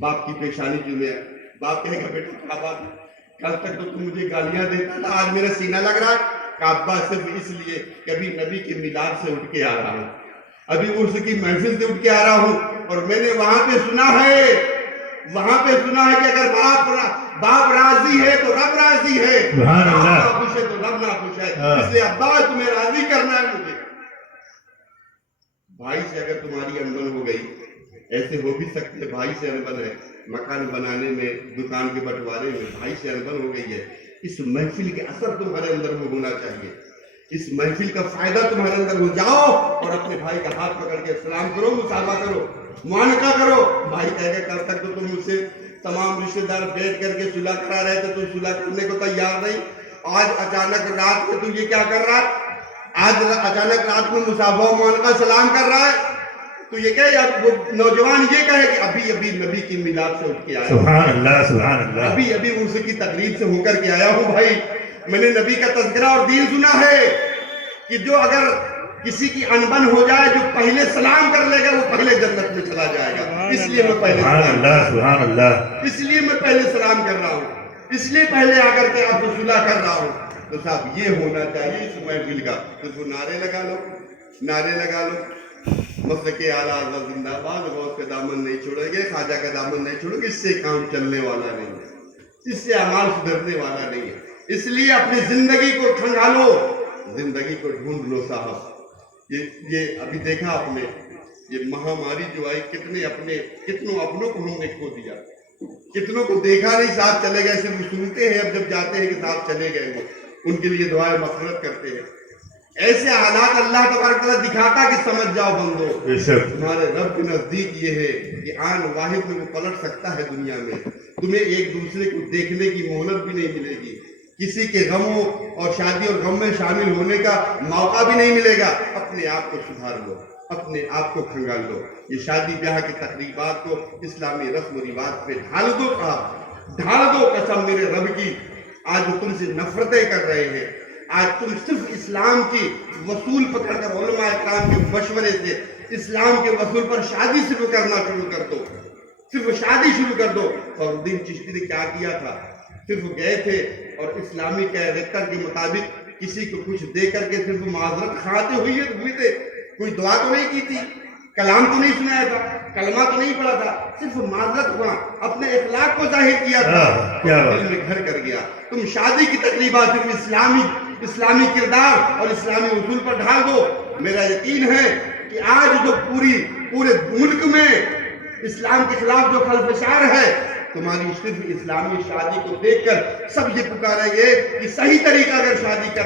باپ کی پیشانی چومے. باپ کہے گا بیٹا کیا بات، کل تک تو تم مجھے گالیاں دیتا تھا، آج میرا سینہ لگ رہا ہے. ابا صرف اس لیے کبھی نبی کے میلاد سے اٹھ کے آ رہا ہوں، ابھی عرس کی محفل سے اٹھ کے آ رہا ہوں، اور میں نے وہاں پہ سنا ہے کہ اگر باپ راضی ہے تو رب راضی ہے، سبحان اللہ. باپ خوش ہے تو رب نہ خوش ہے. اس لیے ابا تمہیں راضی کرنا ہے مجھے. بھائی سے اگر تمہاری انبن ہو گئی، ایسے ہو بھی سکتے بھائی سے انبن ہے، مکان بنانے میں، دکان کے بٹوارے میں بھائی سے انبن ہو گئی ہے، اس محفل کے اثر تمہارے اندر ہونا چاہیے، اس محفل کا فائدہ تمہارے اندر ہو. جاؤ اور اپنے بھائی کا ہاتھ پکڑ کے سلام کرو، مصافحہ کرو، معانقہ کرو. بھائی کہے گا کل تک تو تم مجھ سے تمام رشتہ دار بیٹھ کر کے صلح کرا رہے تھے، تو صلح کرنے کو تیار نہیں، آج اچانک رات میں تو یہ کیا کر رہا ہے، آج اچانک رات میں مصافحہ و معانقہ سلام کر رہا ہے. تو یہ کہے اب وہ نوجوان یہ کہے کہ ابھی نبی کی میلاد سے اٹھ کے آیا ہوں، سبحان اللہ سبحان اللہ. ابھی عرس کی تقریب سے ہو کر کے آیا ہوں. بھائی میں نے نبی کا تذکرہ اور دین سنا ہے کہ جو اگر کسی کی انبن ہو جائے، جو پہلے سلام کر لے گا وہ پہلے جنت میں چلا جائے گا. اس لیے میں پہلے سبحان اللہ سبحان اللہ. اس لیے میں پہلے سلام کر رہا ہوں، اس لیے پہلے آ کر کے آپ کو صلح کر رہا ہوں. تو صاحب یہ ہونا چاہیے اس محفل کا. تو نعرے لگا لو، مسلک اعلیٰ حضرت زندہ باد، غوث کا دامن نہیں چھوڑیں گے، خواجہ کا دامن نہیں چھوڑیں گے. اس سے کام چلنے والا نہیں ہے، اس سے اعمال سدھرنے والا نہیں ہے. اس لیے اپنی زندگی کو کھنگالو، زندگی کو ڈھونڈ لو صاحب. یہ ابھی دیکھا آپ نے، یہ مہاماری جو آئی، کتنوں اپنوں کو ہم نے کھو دیا، کتنوں کو دیکھا نہیں، ساتھ چلے گئے، صرف سنتے ہیں، اب جب جاتے ہیں کہ ساتھ چلے گئے، وہ ان کے لیے دعائیں مغفرت کرتے ہیں. ایسے حالات اللہ تبارک تعالیٰ دکھاتا کہ سمجھ جاؤ بندو، تمہارے رب کے نزدیک یہ ہے کہ آن واحد میں وہ پلٹ سکتا ہے دنیا میں. تمہیں ایک دوسرے کو دیکھنے کی مہلت بھی نہیں ملے گی، کسی کے غموں اور شادی اور غم میں شامل ہونے کا موقع بھی نہیں ملے گا. اپنے آپ کو سدھار لو، اپنے آپ کو کھنگال لو. یہ شادی بیاہ کی تقریبات کو اسلامی رسم و رواج پہ ڈھال دو صاحب، ڈھال دو قسم میرے رب کی. آج وہ تم سے نفرتیں کر رہے ہیں. آج تم صرف اسلام کی وصول پکڑ کر علماء اکرام کے مشورے سے اسلام کے وصول پر شادی شروع کرنا شروع کر دو. صرف شادی شروع کر دو. فخر الدین چشتی نے کیا کیا تھا؟ صرف گئے تھے اور اسلامی کیریکٹر کے مطابق کسی کو کچھ دے کر کے صرف معذرت کھاتے ہوئے تھے. کوئی دعا تو نہیں کی تھی، کلام تو نہیں سنایا تھا، کلمہ تو نہیں پڑھا تھا، صرف معذرت ہوا، اپنے اخلاق کو ظاہر کیا تھا، دل میں گھر کر گیا. تم شادی کی تقریبات صرف اسلامی کردار اور اسلامی اصول پر ڈھال دو. میرا یقین ہے کہ آج جو پورے ملک میں اسلام کے خلاف جو خلفشار ہے، تمہاری صرف اسلامی شادی کو دیکھ کر سب یہ پکاریں گے کہ صحیح طریقہ اگر شادی کر